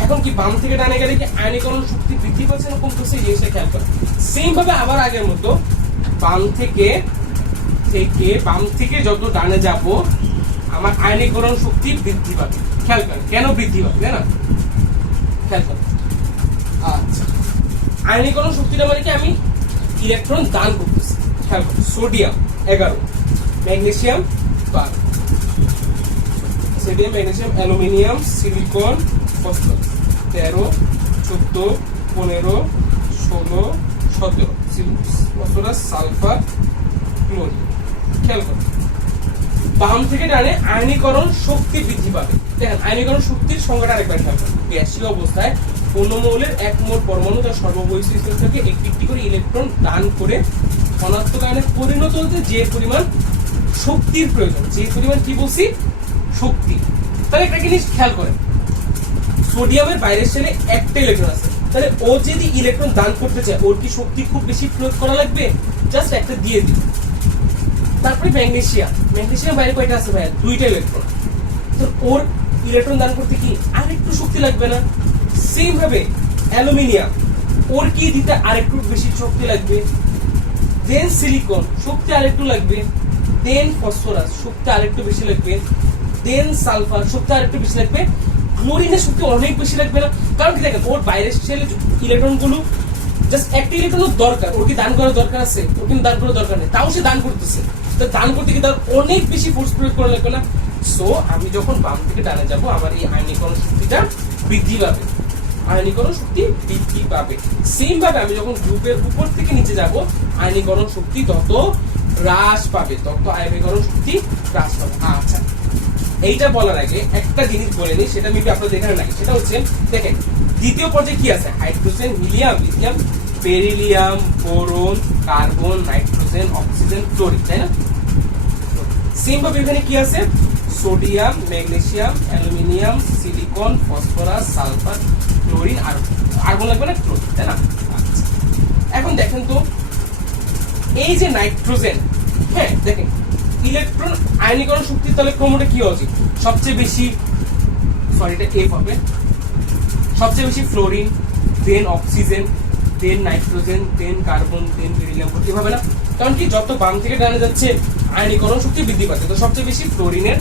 এখন কি বাম থেকে ডানে গেলে কি আয়নীকরণ শক্তি বৃদ্ধি পাচ্ছে না কমতেছে, এই জিনিসটা খেয়াল করেন। সেম ভাবে আবার আগের মতো বাম থেকে যত ডানে যাব আমার আয়নীকরণ শক্তি বৃদ্ধি পাবে। খেয়াল করেন কেন বৃদ্ধি পাবে, তাই না? খেয়াল করেন। আচ্ছা, আয়নীকরণ শক্তিটা মানে কি আমি ইলেকট্রন দান করতেছি। খেয়াল করেন sodium 11, magnesium 12, sodium, magnesium, aluminium, silicon, phosphorus 13, 14, 15, 16, 17, phosphorus, sulphur, chlorine. খেয়াল করুন বাম থেকে ডানে আয়নীকরণ শক্তি বৃদ্ধি পাবে। দেখেন আয়নীকরণ শক্তির সংখ্যাটা আরেকবার খেয়াল করুন। গ্যাসীয় অবস্থায় কোন মৌলের এক মোল পরমাণু তার সর্ববৈশিষ্ট্য থেকে একটি করে ইলেকট্রন দান করে ধনাত্মক আয়নে পরিণত হতে যে পরিমাণ শক্তির প্রয়োজন, যে পরিমাণ কি বলছি, শক্তি। তাহলে একটা জিনিস খেয়াল করেন, সোডিয়ামের বাইরের শেলে একটা ইলেকট্রন আছে, তাহলে ও যদি ইলেকট্রন দান করতে চায় ওর কি শক্তি খুব বেশি প্রয়োগ করা লাগবে, জাস্ট একটা দিয়ে দিই। তারপরে ম্যাগনেসিয়াম বাইরে কয়টা আছে ভাই, 2টা ইলেকট্রন, তো ওর ইলেকট্রন দান করতে কি আর একটু শক্তি লাগবে না? সেম ভাবে অ্যালুমিনিয়াম, ওর কি দিতে আরেকটু বেশি শক্তি লাগবে। দেন সিলিকন, শক্তি আরেকটু লাগবে। দেন ফসফরাস, শক্তি আরেকটু বেশি লাগবে। দেন সালফার, শক্তি আরেকটু বেশি লাগবে। ক্লোরিনের শক্তি অনেক বেশি লাগবে না, কারণ কি দেখেন ওর বাইরের শেলে ইলেকট্রন গুলো জাস্ট একটা ইলেকট্রন দরকার, ওর কি দান করার দরকার আছে? ওর কিন্তু দান করার দরকার নেই, তাও সে দান করতেছে। তো দান করতে কি তার অনেক বেশি ফোর্স প্রয়োগ করা লাগবে না? সো আমি যখন বাম থেকে ডানে যাব আমার এই আয়নীকরণ শক্তিটা বৃদ্ধি পাবে, আয়নীকরণ শক্তি বৃদ্ধি পাবে। সেম ভাবে আমি যখন গ্রুপের উপর থেকে নিচে যাব আয়নীকরণ শক্তি তত হ্রাস পাবে, তত আয়নীকরণ শক্তি হ্রাস পাবে। আচ্ছা, এইটা বলার আগে একটা জিনিস বলে নিই, সেটা মেবি আপনাদের এখানে নাই, সেটা হচ্ছে দেখেন দ্বিতীয় পর্যায়ে কি আছে, hydrogen, helium, lithium, beryllium, boron, carbon, nitrogen, oxygen, chlorine, তাই না? সেম ভাবে এখানে কি আছে, sodium, magnesium, aluminium, silicon, phosphorus, sulphur, chlorine, আর আর্গন লাগবে না, ক্লোরিন, তাই না? এখন দেখেন তো এই যে নাইট্রোজেন, হ্যাঁ দেখেন ইলেকট্রন আয়নীকরণ শক্তির তাহলে ক্রমটা কি হওয়া উচিত, সবচেয়ে বেশি, সরি এটা এফ হবে, সবচেয়ে বেশি ফ্লোরিন, দেন অক্সিজেন, দেন নাইট্রোজেন, দেন কার্বন, দেন বেরিলিয়াম, এভাবে না? কারণ কি যত বাম থেকে ডানে যাচ্ছে আয়নীকরণ শক্তি বৃদ্ধি পাচ্ছে, তো সবচেয়ে বেশি ফ্লোরিনের,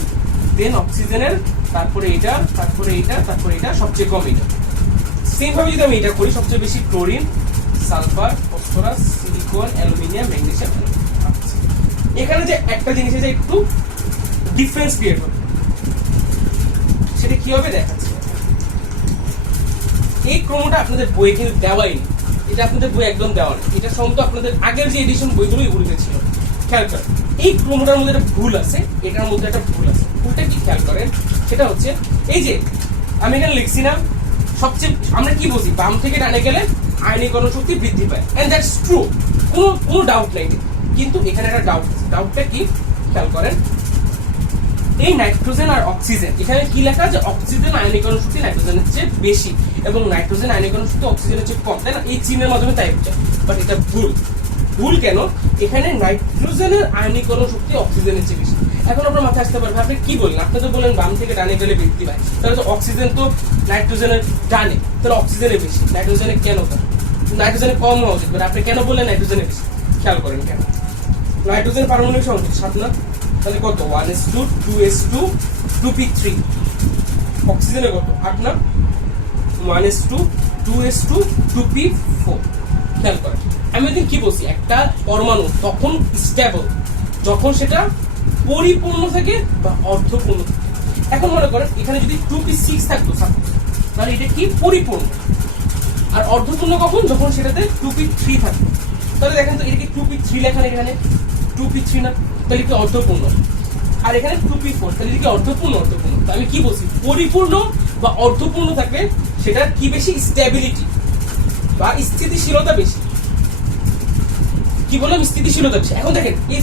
দেন অক্সিজেনের, তারপরে এটা, তারপরে এটা, তারপরে এটা, সবচেয়ে কম এটা। সেম ভাবে যদি আমি এটা করি, সবচেয়ে বেশি chlorine, sulphur, phosphorus, silicon, aluminium, magnesium. এখানে যে একটা জিনিস আছে একটু ডিফারেন্স ক্রিয়েট হবে, সেটা কি হবে দেখাচ্ছি। এই ক্রমটা আপনাদের বইয়ে কিন্তু দেওয়াই নেই, এটা আপনাদের বই একদম দেওয়া নেই, এটা সম্ভবত আপনাদের আগের যে এডিশন বইগুলো এগুলোতে ছিল। খেয়াল করেন এই ক্রমটার মধ্যে একটা ভুল আছে, এটার মধ্যে একটা ভুল আছে। ভুলটা কি খেয়াল করেন, সেটা হচ্ছে এই যে আমি এখানে লিখছি না, সবচেয়ে আমরা কি বলছি বাম থেকে ডানে গেলে আয়নীকরণ শক্তি বৃদ্ধি পায়, এন্ড দ্যাটস ট্রু, কোনো ডাউট নাই। কিন্তু এখানে একটা ডাউট আছে, ডাউটটা কি খেয়াল করেন, এই নাইট্রোজেন আর অক্সিজেন, এখানে কি লেখা যে অক্সিজেন আয়নীকরণ শক্তি নাইট্রোজেনের চেয়ে বেশি এবং নাইট্রোজেন আয়নীকরণ শক্তি অক্সিজেনের চেয়ে কম, তাই না? এই চিহ্নের মাধ্যমে তাই হচ্ছে, বাট এটা ভুল। ভুল কেন? এখানে নাইট্রোজেনের আয়নীকরণ শক্তি অক্সিজেনের চেয়ে বেশি। এখন আপনার মাথায় আসতে পারবে আপনি কি বললেন, আপনি তো বলেন বাম থেকে ডানে গেলে বৃদ্ধি পায়, তাহলে তো অক্সিজেন তো নাইট্রোজেনের ডানে, তাহলে অক্সিজেনের বেশি, নাইট্রোজেনের কেন? নাইট্রোজেনের কম হওয়া উচিত, আপনি কেন বললেন নাইট্রোজেনের বেশি? খেয়াল করেন কেন। নাইট্রোজেন পারমাণবিক সংখ্যা 7 না, তাহলে কত 1s2 2s2 2p3। অক্সিজেনের কত 8 না, 1s2 2s2 2p4। খেয়াল করেন আমি যদি কি বলছি, একটা পরমাণু তখন স্টেবল যখন সেটা পরিপূর্ণ থাকে বা অর্ধপূর্ণ থাকে। এখন মনে করেন এখানে যদি 2p6 থাকতো তাহলে এটা কি পরিপূর্ণ, আর অর্ধপূর্ণ কখন, যখন সেটাতে 2p3 থাকতো। তাহলে দেখেন তো এটা কি 2p3 লেখা নেই, এখানে 2p3 না, তাহলে কি অর্ধপূর্ণ, আর এখানে 2p4, তাহলে কি অর্ধপূর্ণ। তো আমি কি বলছি, পরিপূর্ণ বা অর্ধপূর্ণ থাকলে সেটা কি বেশি, স্টেবিলিটি বা স্থিতিশীলতা বেশি। কি বললাম, স্থিতিশীলতা বেশি। এখন দেখেন এই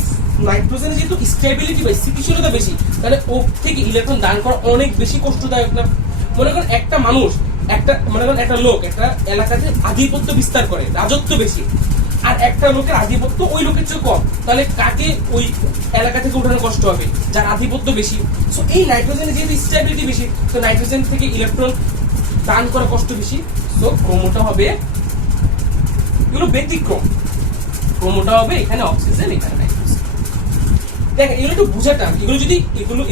নাইট্রোজেনের যেহেতু স্টেবিলিটি বা স্থিতিশীলতা বেশি, তাহলে ও থেকে ইলেকট্রন দান করা অনেক বেশি কষ্টদায়ক না? মনে করেন একটা মানুষ, মনে করেন একটা লোক একটা এলাকাতে আধিপত্য বিস্তার করে, রাজত্ব বেশি, আর একটা লোকের আধিপত্য ওই লোকের চেয়ে কম, তাহলে কাকে ওই এলাকা থেকে উঠানো কষ্ট হবে, যার আধিপত্য বেশি। সো এই নাইট্রোজেনের যেহেতু স্টেবিলিটি বেশি, তো নাইট্রোজেন থেকে ইলেকট্রন দান করা কষ্ট বেশি। সো ক্রমটা হবে, এগুলো ব্যতিক্রম, ক্রমটা হবে এখানে অক্সিজেন, এখানে নাইট্রোজেন। দেখেন এগুলো একটু বুঝাটা, এগুলো যদি এগুলো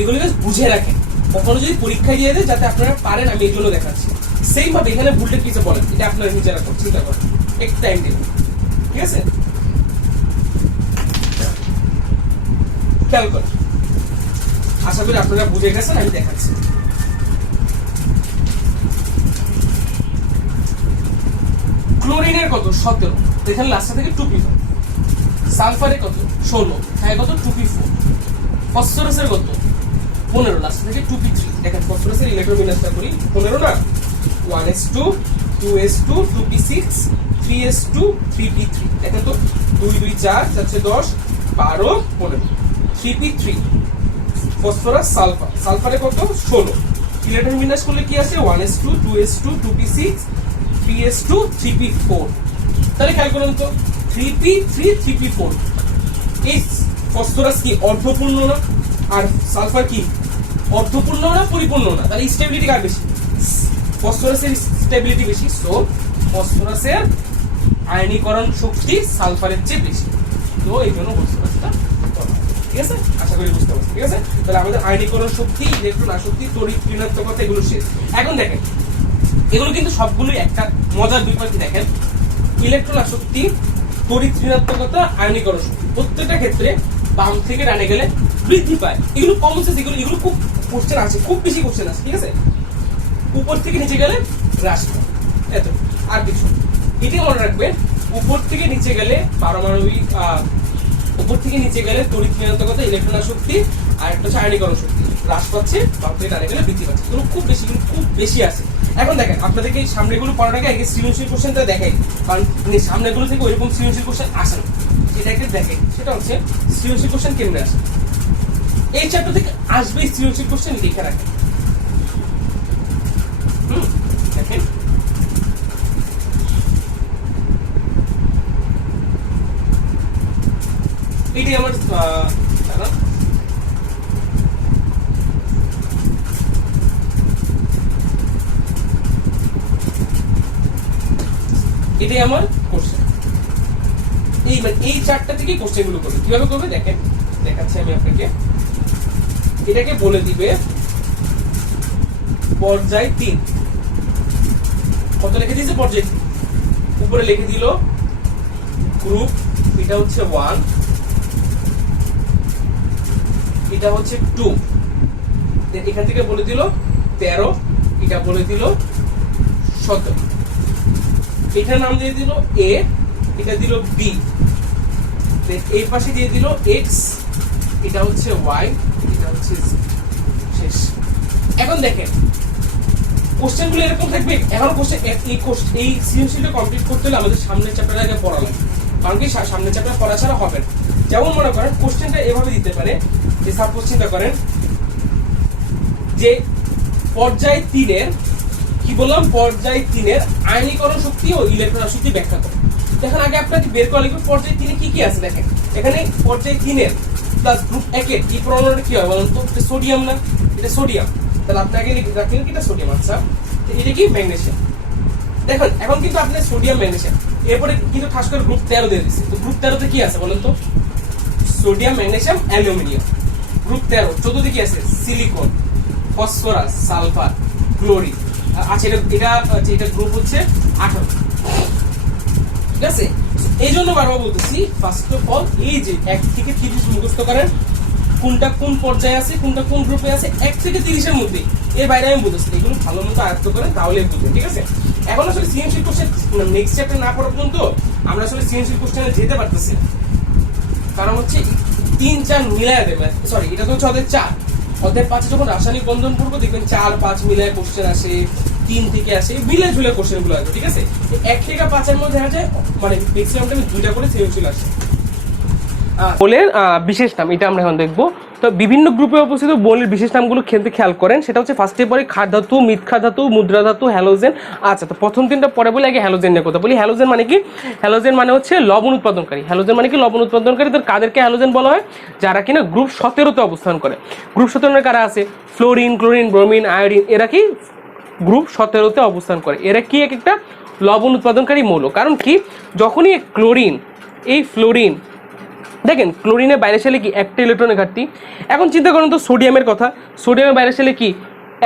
বুঝে রাখেন, কখনো যদি পরীক্ষা দিয়ে দেয় যাতে আপনারা পারেন, আমি এই জন্য দেখাচ্ছি। সেম ভাবে এখানে ভুলটা কিছু বলেন, এটা আপনারা নিজেরা চিন্তা করেন, একটু টাইম দিন, ঠিক আছে? খেয়াল করেন, আশা করি আপনারা বুঝে গেছেন, আমি দেখাচ্ছি। ক্লোরিনের কত 17, এখানে লাস্টে থেকে 2p5। সালফারের কত 16, হ্যাঁ কত 2p4। ফসফরাসের কত 15, লাস্ট থেকে 2p3। দেখেন ফসফরাসের ইলেকট্রন বিন্যাসটা করি, 15 না, 1s2 2s2 2p6 3s2 3p3। দেখেন তো 2 2 4 4 10 12 15, 3p3। ফসফরাস সালফারের কত 16, ইলেকট্রন বিন্যাস করলে কি আছে 1s2 2s2 2p6 3s2 3p4। তাহলে খেয়াল করুন তো 3p3 3p4, এই ফসফরাস কি অর্ধপূর্ণ না, আর সালফার কি অর্ধপূর্ণ না পরিপূর্ণ না, তাহলে স্টেবিলিটি কার বেশি, ফসফরাসের স্টেবিলিটি বেশি। সো ফসফরাসের আয়নীকরণ শক্তি সালফারের চেয়ে বেশি, তো এই জন্য ফসফরাসটা, ঠিক আছে? আশা করি বুঝতে পারছি, ঠিক আছে? তাহলে আমাদের আয়নীকরণ শক্তি, ইলেকট্রন আসক্তি, তড়িৎ ঋণাত্মকতা এগুলো শেষ। এখন দেখেন এগুলো কিন্তু সবগুলোই একটা মজার ব্যাপার কি দেখেন, ইলেকট্রন আসক্তি, তড়িৎ ঋণাত্মকতা, আয়নীকরণ শক্তি, প্রত্যেকটা ক্ষেত্রে বাম থেকে ডানে গেলে বৃদ্ধি পায়। এগুলো কমন সেন্স, এগুলো খুব কোশ্চেন আছে, খুব বেশি কোশ্চেন আছে, ঠিক আছে? উপর থেকে নিচে গেলে হ্রাস পায়, এত আর কিছু। এটি মনে রাখবেন, উপর থেকে নিচে গেলে পারমাণবিক, উপর থেকে নিচে গেলে তড়িৎ ঋণাত্মকতা, ইলেকট্রন আসক্তি, আর একটা হচ্ছে আয়নীকরণ শক্তি হ্রাস পাচ্ছে, বাম থেকে ডানে গেলে বৃদ্ধি পাচ্ছে। এগুলো খুব বেশি আছে। এখন দেখেন আপনাদেরকে এই সামনেগুলো পড়ার আগে সৃজনশীল কোশ্চেনটা দেখাই, কারণ সামনেগুলো থেকে ওইরকম সৃজনশীল কোশ্চেন আসে না, সেটাকে দেখেন। সেটা হচ্ছে সৃজনশীল কোশ্চেন কেমনে আসে, এই চ্যাপ্টার থেকে আসবে সৃজনশীল কোশ্চেন, লিখে রাখেন। দেখেন এটাই আমার জানা, এটাই আমার কোশ্চেন। এই চারটা থেকে কোশ্চেন গুলো করবে। কিভাবে করবে দেখেন, দেখাচ্ছি আমি আপনাকে। এটাকে বলে দিবে পর্যায় 3। কত লিখে দিয়েছে? পর্যায় 3। উপরে লিখে দিল গ্রুপ, এটা হচ্ছে 1, এটা হচ্ছে 2, এখান থেকে বলে দিল 13, এটা বলে দিল 17, এটার নাম দিয়ে দিল এ, এটা দিল বি, এই পাশে দিয়ে দিল এক্স, এটা হচ্ছে ওয়াই, এটা হচ্ছে শেষ। এখন দেখেন কোশ্চেনগুলো এরকম থাকবে। এখন এই সৃজনশীলটা কমপ্লিট করতে হলে আমাদের সামনের চ্যাপ্টার আগে পড়া লাগবে, কারণ কি সামনের চ্যাপ্টার পড়া ছাড়া হবে না। যেমন মনে করেন কোশ্চেনটা এভাবে দিতে পারে যে সাপোজ চিন্তা করেন যে পর্যায় 3-এর কি বললাম, পর্যায় 3-এর আয়নীকরণ শক্তি ও ইলেকট্রন শক্তি ব্যাখ্যা করো। দেখেন আগে আপনাকে বের করা লাগবে পর্যায় 3-এ কি কি আছে। দেখেন এখানে পর্যায় 3-এর প্লাস গ্রুপ 1-এর এই প্রমাণটা কি হয় বলেন তো? এটা সোডিয়াম না, এটা সোডিয়াম, তাহলে আপনাকে লিখে রাখলেন কি এটা সোডিয়াম। আচ্ছা এটা কি ম্যাগনেসিয়াম। দেখেন এখন কিন্তু আপনি সোডিয়াম ম্যাগনেসিয়াম, এরপরে কিন্তু খাস করে গ্রুপ 13 দিয়ে দিচ্ছে। তো গ্রুপ 13-তে কি আছে বলেন তো? Sodium magnesium aluminium. গ্রুপ 13 14-তে কি আছে? Silicon, phosphorus, sulphur, chlorine. আচ্ছা এটা গ্রুপ হচ্ছে 18। ঠিক আছে, এই জন্য বারবার বলতেছি ফার্স্ট অফ অল এই যে 1 থেকে 30 মুখস্থ করেন, কোনটা কোন পর্যায়ে আছে, কোনটা কোন গ্রুপে আছে, 1 থেকে 30-এর মধ্যে। এর বাইরে আমি বলতেছি এগুলো ভালো মতো আয়ত্ত করেন, তাহলে বুঝবেন। ঠিক আছে, এখন আসলে সৃজনশীল কোশ্চেন নেক্সট চ্যাপ্টার না পড়া পর্যন্ত আমরা আসলে সৃজনশীল কোশ্চেনে যেতে পারতেছি না, কারণ হচ্ছে 3-4 মিলায় দেবে। সরি, এটা তো হচ্ছে অধ্যায় 4। অধ্যায় 5 যখন রাসায়নিক বন্ধন করবো দেখবেন 4-5 মিলায় কোশ্চেন আসে, 3 থেকে আসে, মিলে ঝুলে কোশ্চেন গুলো আসবে। ঠিক আছে, 1 থেকে 5-এর মধ্যে দেখা যায় মানে ম্যাক্সিমাম টাইমে 2টা করে সৃজনশীল আসে। মৌলের বিশেষ নাম এটা আমরা এখন দেখবো। তো বিভিন্ন গ্রুপে অবস্থিত মৌলের বিশেষ নামগুলো খেয়াল করেন। সেটা হচ্ছে ফার্স্টে পরে ক্ষার ধাতু, মিথ্যা ধাতু, মুদ্রা ধাতু, হ্যালোজেন। আচ্ছা, তো প্রথম 3টা পরে বলে আগে হ্যালোজেন নিয়ে কথা বলি। হ্যালোজেন মানে কি? হ্যালোজেন মানে হচ্ছে লবণ উৎপাদনকারী। হ্যালোজেন মানে কি? লবণ উৎপাদনকারী। তো কাদেরকে হ্যালোজেন বলা হয়? যারা কিনা গ্রুপ 17-তে অবস্থান করে। গ্রুপ 17-এর কারা আছে? Fluorine, chlorine, bromine, iodine. এরা কি গ্রুপ 17-তে অবস্থান করে। এরা কি এক একটা লবণ উৎপাদনকারী মৌল। কারণ কি, যখনই ক্লোরিন, এই ফ্লোরিন, দেখেন ক্লোরিনের বাইরে সেলে কি একটা ইলেকট্রনের ঘাটতি। এখন চিন্তা করুন তো সোডিয়ামের কথা, সোডিয়ামের বাইরে সেলে কি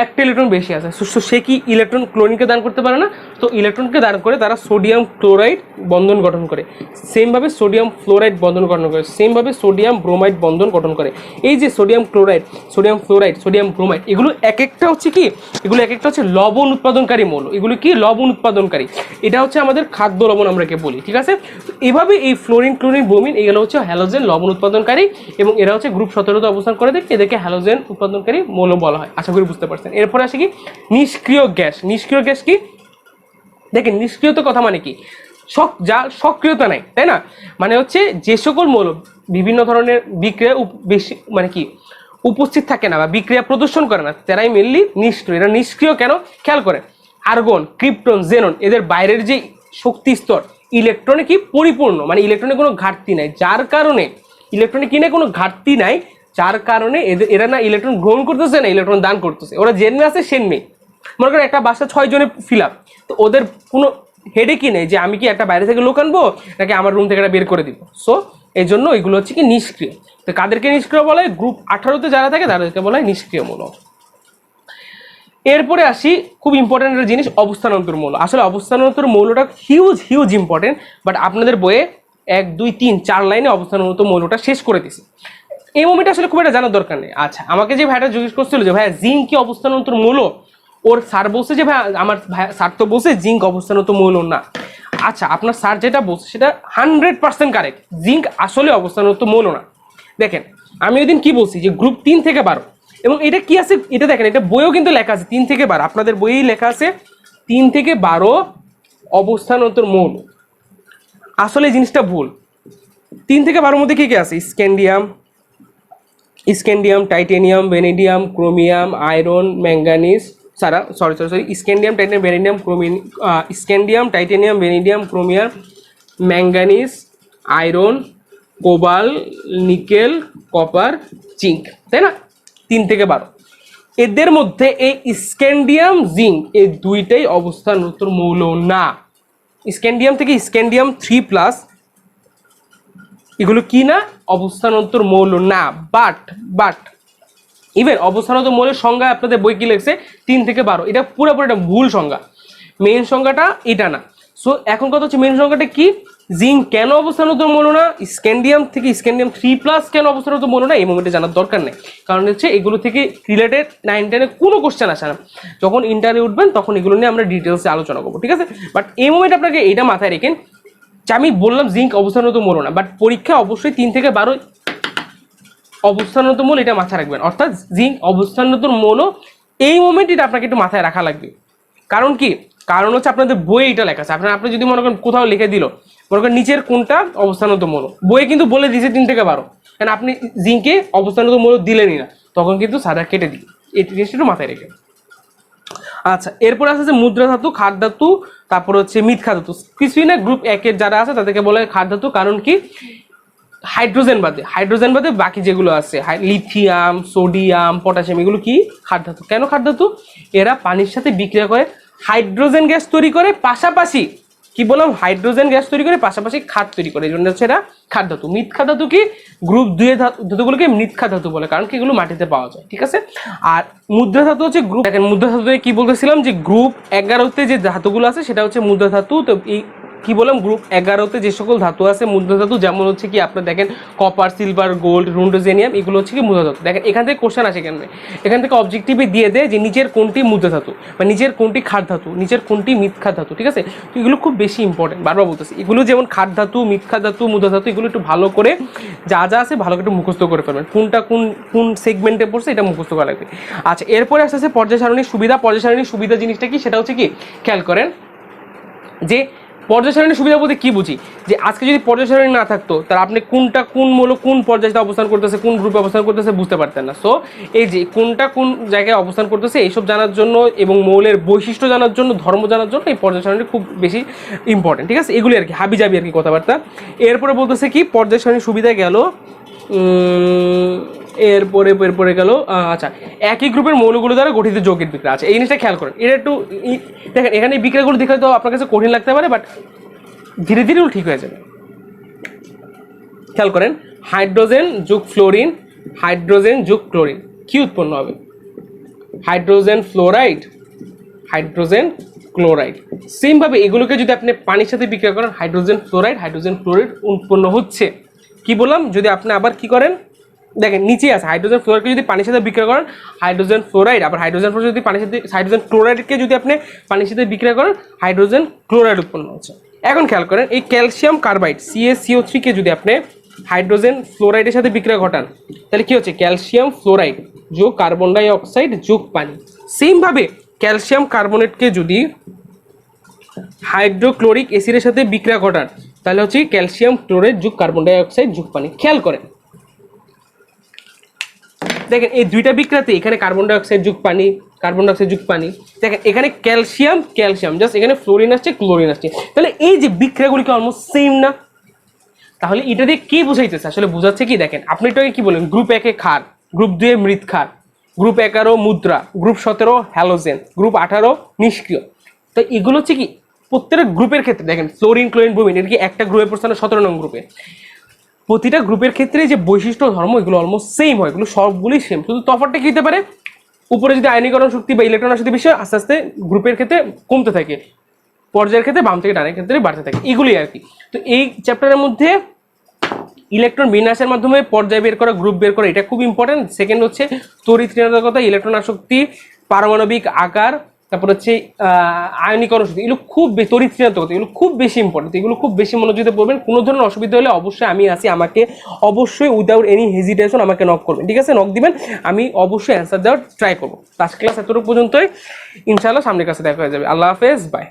একটা ইলেকট্রন বেশি আছে, সে কি ইলেকট্রন ক্লোরিনকে দান করতে পারে না? তো ইলেকট্রনকে দান করে তারা সোডিয়াম ক্লোরাইড বন্ধন গঠন করে, সেমভাবে সোডিয়াম ফ্লোরাইড বন্ধন গঠন করে, সেমভাবে সোডিয়াম ব্রোমাইড বন্ধন গঠন করে। এই যে sodium chloride, sodium fluoride, sodium bromide, এগুলো এক একটা হচ্ছে কি, এগুলো এক একটা হচ্ছে লবণ উৎপাদনকারী মৌল। এগুলো কি লবণ উৎপাদনকারী, এটা হচ্ছে আমাদের খাদ্য লবণ আমরা কে বলি। ঠিক আছে, এভাবে এই ফ্লোরিন, ক্লোরিন, ব্রোমিন এগুলো হচ্ছে হ্যালোজেন লবণ উৎপাদনকারী, এবং এরা হচ্ছে গ্রুপ 17-তে অবস্থান করে দেখে এদেরকে হ্যালোজেন উৎপাদনকারী মৌল বলা হয়। আশা করি বুঝতে পারছেন। এরপরে আসে কি নিষ্ক্রিয় গ্যাস। নিষ্ক্রিয় গ্যাস কি? দেখেন নিষ্ক্রিয়তা কথা মানে কি, যা সক্রিয়তা নাই, তাই না? মানে হচ্ছে যে সকল মৌল বিভিন্ন ধরনের বিক্রিয়া বেশি মানে কি উপস্থিত থাকে না বা বিক্রিয়া প্রদর্শন করে না, তারাই মেনলি নিষ্ক্রিয়। এরা নিষ্ক্রিয় কেন খেয়াল করেন। আর্গন, ক্রিপ্টন, জেনন, এদের বাইরের যে শক্তি স্তর ইলেকট্রনে কি পরিপূর্ণ, মানে ইলেকট্রনে কোনো ঘাটতি নাই, যার কারণে ইলেকট্রনে কিনে কোনো ঘাটতি নাই, যার কারণে এরা না ইলেকট্রন গ্রহণ করতেছে না ইলেকট্রন দান করতেছে। ওরা জেনে আছে সেন নেই। মনে করেন একটা বাসা 6 জনে ফিল আপ, তো ওদের কোনো হেডে কি নেই যে আমি কি একটা বাইরে থেকে লোক আনবো নাকি আমার রুম থেকে এটা বের করে দিব। সো এই জন্য এগুলো হচ্ছে কি নিষ্ক্রিয়। তো কাদেরকে নিষ্ক্রিয় বলা হয়? গ্রুপ 18-তে যারা থাকে তাদেরকে বলা হয় নিষ্ক্রিয় মৌল। এরপরে আসি খুব ইম্পর্টেন্ট একটা জিনিস, অবস্থানান্তর মৌল। আসলে অবস্থানান্তর মৌলটা হিউজ ইম্পর্টেন্ট, বাট আপনাদের বইয়ে 1, 2, 3, 4 লাইনে অবস্থানান্তর মৌলটা শেষ করে দিছে। এই মোমেন্টে আসলে খুব একটা জানার দরকার নেই। আচ্ছা, আমাকে যে ভাইটা জিজ্ঞেস করছিল যে ভাইয়া জিঙ্ক কি অবস্থানান্তর মৌল, ওর স্যার বলছে যে ভাই আমার স্যার তো বলছে জিঙ্ক অবস্থানান্তর মৌল না। আচ্ছা, আপনার স্যার যেটা বলছে সেটা 100% কারেক্ট, জিঙ্ক আসলে অবস্থানান্তর মৌল না। দেখেন আমি ওই দিন কি বলছি যে গ্রুপ 3 থেকে 12, এবং এটা কি আছে এটা দেখেন, এটা বইও কিন্তু লেখা আছে 3 থেকে 12, আপনাদের বইয়েই লেখা আছে 3 থেকে 12 অবস্থানান্তর মৌল। আসলে এই জিনিসটা ভুল। 3 থেকে 12 মধ্যে কি কি আছে? Scandium, titanium, vanadium, chromium, iron, manganese, scandium, titanium, vanadium, scandium, titanium, vanadium, chromium, manganese, iron, cobalt, nickel, copper, zinc, তাই না? 3 থেকে 12 এদের মধ্যে এই স্ক্যান্ডিয়াম, জিঙ্ক এই দুইটাই অবস্থানগত মৌল না। স্ক্যান্ডিয়াম থেকে স্ক্যান্ডিয়াম 3+, এগুলো কি না? অবস্থান্তর মৌল না। বাট ইভেন অবস্থানত মৌলের সংজ্ঞা আপনাদের বই কি লিখছে 3 থেকে 12, এটা পুরোপুরি একটা ভুল সংজ্ঞা। মেইন সংজ্ঞাটা এটা না। সো এখন কথা হচ্ছে মেইন সংজ্ঞাটা কি, জিঙ্ক কেন অবস্থানত মৌল না, স্ক্যান্ডিয়াম থেকে স্ক্যান্ডিয়াম 3+ কেন অবস্থানত মৌল না, এই মোমেন্টে জানার দরকার নেই। কারণ হচ্ছে এগুলো থেকে রিলেটেড 9, 10 কোনো কোশ্চেন আসে না। যখন ইন্টারভিউ উঠবেন তখন এগুলো নিয়ে আমরা ডিটেলসে আলোচনা করবো, ঠিক আছে? বাট এই মোমেন্টে আপনাকে এটা মাথায় রেখেন যে আমি বললাম জিঙ্ক অবস্থানত মৌল না, বাট পরীক্ষা অবশ্যই 3 থেকে 12 অবস্থানত মৌল, এটা মাথায় রাখবেন। অর্থাৎ জিঙ্ক অবস্থানত মৌল, এই মোমেন্ট এটা আপনাকে একটু মাথায় রাখা লাগবে। কারণ কি? কারণ হচ্ছে আপনাদের বইয়ে এটা লেখা আছে। আপনি যদি মনে করেন কোথাও লিখে দিল, মনে করেন নিচের কোনটা অবস্থানত মৌল, বইয়ে কিন্তু বলে দিয়েছে 3 থেকে 12, কারণ আপনি জিঙ্কে অবস্থানত মৌল দিলেনই না, তখন কিন্তু সারা কেটে দিই। এই জিনিসটা একটু মাথায় রেখে। আচ্ছা, এরপর আছে যে মুদ্রা ধাতু, খাদ ধাতু, তারপর হচ্ছে মিথ্যা ধাতু। কিছুই না, গ্রুপ 1-এর যারা আছে তাদেরকে বলে খাদ ধাতু। কারণ কি? হাইড্রোজেন বাদে বাকি যেগুলো আছে, লিথিয়াম, সোডিয়াম, পটাশিয়াম, এগুলো কি? খাদ ধাতু। কেন খাদ ধাতু? এরা পানির সাথে বিক্রিয়া করে হাইড্রোজেন গ্যাস তৈরি করে, পাশাপাশি কি বললাম, হাইড্রোজেন গ্যাস তৈরি করে পাশাপাশি খাদ তৈরি করে, এই জন্য হচ্ছে এরা খাদ ধাতু। মিথ্যা ধাতু কি? গ্রুপ 2-এর ধাতুগুলোকে মিথ্যা ধাতু বলে, কারণ কি? এগুলো মাটিতে পাওয়া যায়, ঠিক আছে? আর মুদ্রা ধাতু হচ্ছে গ্রুপ, দেখেন মুদ্রা ধাতুতে কি বলতেছিলাম যে গ্রুপ 11-তে যে ধাতুগুলো আছে সেটা হচ্ছে মুদ্রা ধাতু। তো এই কি বললাম, গ্রুপ 11-তে যে সকল ধাতু আছে মুদ্রা ধাতু, যেমন হচ্ছে কি আপনার দেখেন কপার, সিলভার, গোল্ড, রুন্ডোজেনিয়াম, এগুলো হচ্ছে কি মুদ্রা ধাতু। দেখেন এখান থেকে কোশ্চেন আসে কেন, এখান থেকে অবজেক্টিভে দিয়ে দেয় যে নিচের কোনটি মুদ্রা ধাতু বা নিচের কোনটি খাদ ধাতু, নিচের কোনটি মিথ্যা ধাতু, ঠিক আছে? তো এগুলো খুব বেশি ইম্পর্টেন্ট, বারবার বলতেছি। এগুলো যেমন খাদ ধাতু, মিথ্যা ধাতু, মুদ্রা ধাতু, এগুলো একটু ভালো করে যা যা আছে ভালো করে একটু মুখস্থ করে ফেলবেন, কোনটা কোন সেগমেন্টে পড়ছে এটা মুখস্থ করা লাগবে। আচ্ছা, এরপরে আসছে পর্যায় সারণীর সুবিধা। পর্যায় সারণীর সুবিধা জিনিসটা কি? সেটা হচ্ছে কি, খেয়াল করেন যে পর্যায় সারণীর সুবিধা বলতে কি বুঝি, যে আজকে যদি পর্যায় সারণী না থাকতো তাহলে আপনি কোনটা কোন মৌল কোন পর্যায়ে অবস্থান করতেছে, কোন গ্রুপে অবস্থান করতেছে বুঝতে পারতেন না। সো এই যে কোনটা কোন জায়গায় অবস্থান করতেছে এইসব জানার জন্য এবং মৌলের বৈশিষ্ট্য জানার জন্য, ধর্ম জানার জন্য এই পর্যায় সারণী খুব বেশি ইম্পর্টেন্ট, ঠিক আছে? এগুলি আর কি হাবি যাবি আর কি কথাবার্তা। এরপরে বলতেছে কি, পর্যায় সারণীর সুবিধা গেল, এরপরে গেল আচ্ছা, একই গ্রুপের মৌলগুলো দ্বারা গঠিত যৌগের বিক্রিয়া। আছে এই জিনিসটা খেয়াল করেন, এটা একটু দেখেন, এখানে এই বিক্রিয়াগুলো দেখে তো আপনার কাছে কঠিন লাগতে পারে, বাট ধীরে ধীরে ঠিক হয়ে যাবে। খেয়াল করেন, হাইড্রোজেন যোগ ফ্লোরিন, হাইড্রোজেন যোগ ক্লোরিন, কি উৎপন্ন হবে? Hydrogen fluoride, hydrogen chloride. Same ভাবে এগুলোকে যদি আপনি পানির সাথে বিক্রিয়া করেন, হাইড্রোজেন ফ্লোরাইড, হাইড্রোজেন ক্লোরাইড উৎপন্ন হচ্ছে। কি বললাম, যদি আপনি আবার কি করেন, দেখেন নিচে আছে হাইড্রোজেন ফ্লোরাইডকে যদি পানির সাথে বিক্রিয়া করেন হাইড্রোজেন ফ্লোরাইড, আবার হাইড্রোজেন ফ্লোরাইড যদি পানির সাথে, হাইড্রোজেন ক্লোরাইডকে যদি আপনি পানির সাথে বিক্রিয়া করেন হাইড্রোজেন ক্লোরাইড উৎপন্ন হচ্ছে। এখন খেয়াল করেন, এই ক্যালসিয়াম কার্বাইড CaCO3 কে যদি আপনি হাইড্রোজেন ফ্লোরাইডের সাথে বিক্রিয়া ঘটান তাহলে কি হচ্ছে? ক্যালসিয়াম ফ্লোরাইড যোগ কার্বন ডাই অক্সাইড যোগ পানি। সেম ভাবে ক্যালসিয়াম কার্বনেটকে যদি হাইড্রোক্লোরিক অ্যাসিডের সাথে বিক্রিয়া ঘটান তাহলে হচ্ছে ক্যালসিয়াম ক্লোরাইড যোগ কার্বন ডাই অক্সাইড যোগ পানি। খেয়াল করেন, দেখেন এই দুইটা বিক্রিয়াতে এখানে কার্বন ডাই অক্সাইড যোগ পানি, কার্বন ডাই অক্সাইড যোগ পানি, দেখেন এখানে ক্যালসিয়াম ক্যালসিয়াম, জাস্ট এখানে ফ্লোরিন আসছে, ক্লোরিন আসছে। তাহলে এই যে বিক্রিয়াগুলি কি অলমোস্ট সেম না? তাহলে এটা দিয়ে কি বুঝাইতেছে? আসলে বুঝাচ্ছে কি, দেখেন আপনি এটাকে কি বলেন, গ্রুপ 1-এ ক্ষার, গ্রুপ 2-এ মৃৎ ক্ষার, গ্রুপ 11 মুদ্রা, গ্রুপ 17 হ্যালোজেন, গ্রুপ 18 নিষ্ক্রিয়। তো এগুলো হচ্ছে কি প্রত্যেকটা গ্রুপের ক্ষেত্রে, দেখেন ফ্লোরিন, ক্লোরিন, ব্রোমিন, এটা কি একটা গ্রুপে পড়ছে না 17 নং গ্রুপে। প্রতিটা গ্রুপের ক্ষেত্রে যে বৈশিষ্ট্য ধর্ম এগুলো অলমোস্ট সেম হয়, এগুলো সবগুলোই সেম, শুধু তফাৎটা কি হতে পারে, উপরে যদি আয়নীকরণ শক্তি বা ইলেকট্রন শক্তি বেশি আস্তে আস্তে গ্রুপের ক্ষেত্রে কমতে থাকে, পর্যায়ের ক্ষেত্রে বাম থেকে ডানের ক্ষেত্রে বাড়তে থাকে, এগুলোই আর কি। তো এই চ্যাপ্টারের মধ্যে ইলেকট্রন বিন্যাসের মাধ্যমে পর্যায় বের করা, গ্রুপ বের করা, এটা খুব ইম্পর্টেন্ট। সেকেন্ড হচ্ছে তড়িৎ ঋণাত্মকতা, ইলেকট্রন আসক্তি, পারমাণবিক আকার, তারপর হচ্ছে আয়নীকরণ শক্তি, এগুলো খুব তড়িৎ ঋণাত্মকতা, এগুলো খুব বেশি ইম্পর্টেন্ট, এগুলো খুব বেশি মনোযোগ দিয়ে পড়বেন। কোনো ধরনের অসুবিধা হলে অবশ্যই আমি আছি, আমাকে অবশ্যই উইদাউট এনি হেজিটেশন আমাকে নক করবেন, ঠিক আছে? নক দিবেন, আমি অবশ্যই অ্যান্সার দেওয়ার ট্রাই করবো। আজকে ক্লাস এতটুকু পর্যন্তই, ইনশাআল্লাহ সামনের কাছে দেখা হয়ে যাবে। আল্লাহ হাফেজ, বাই।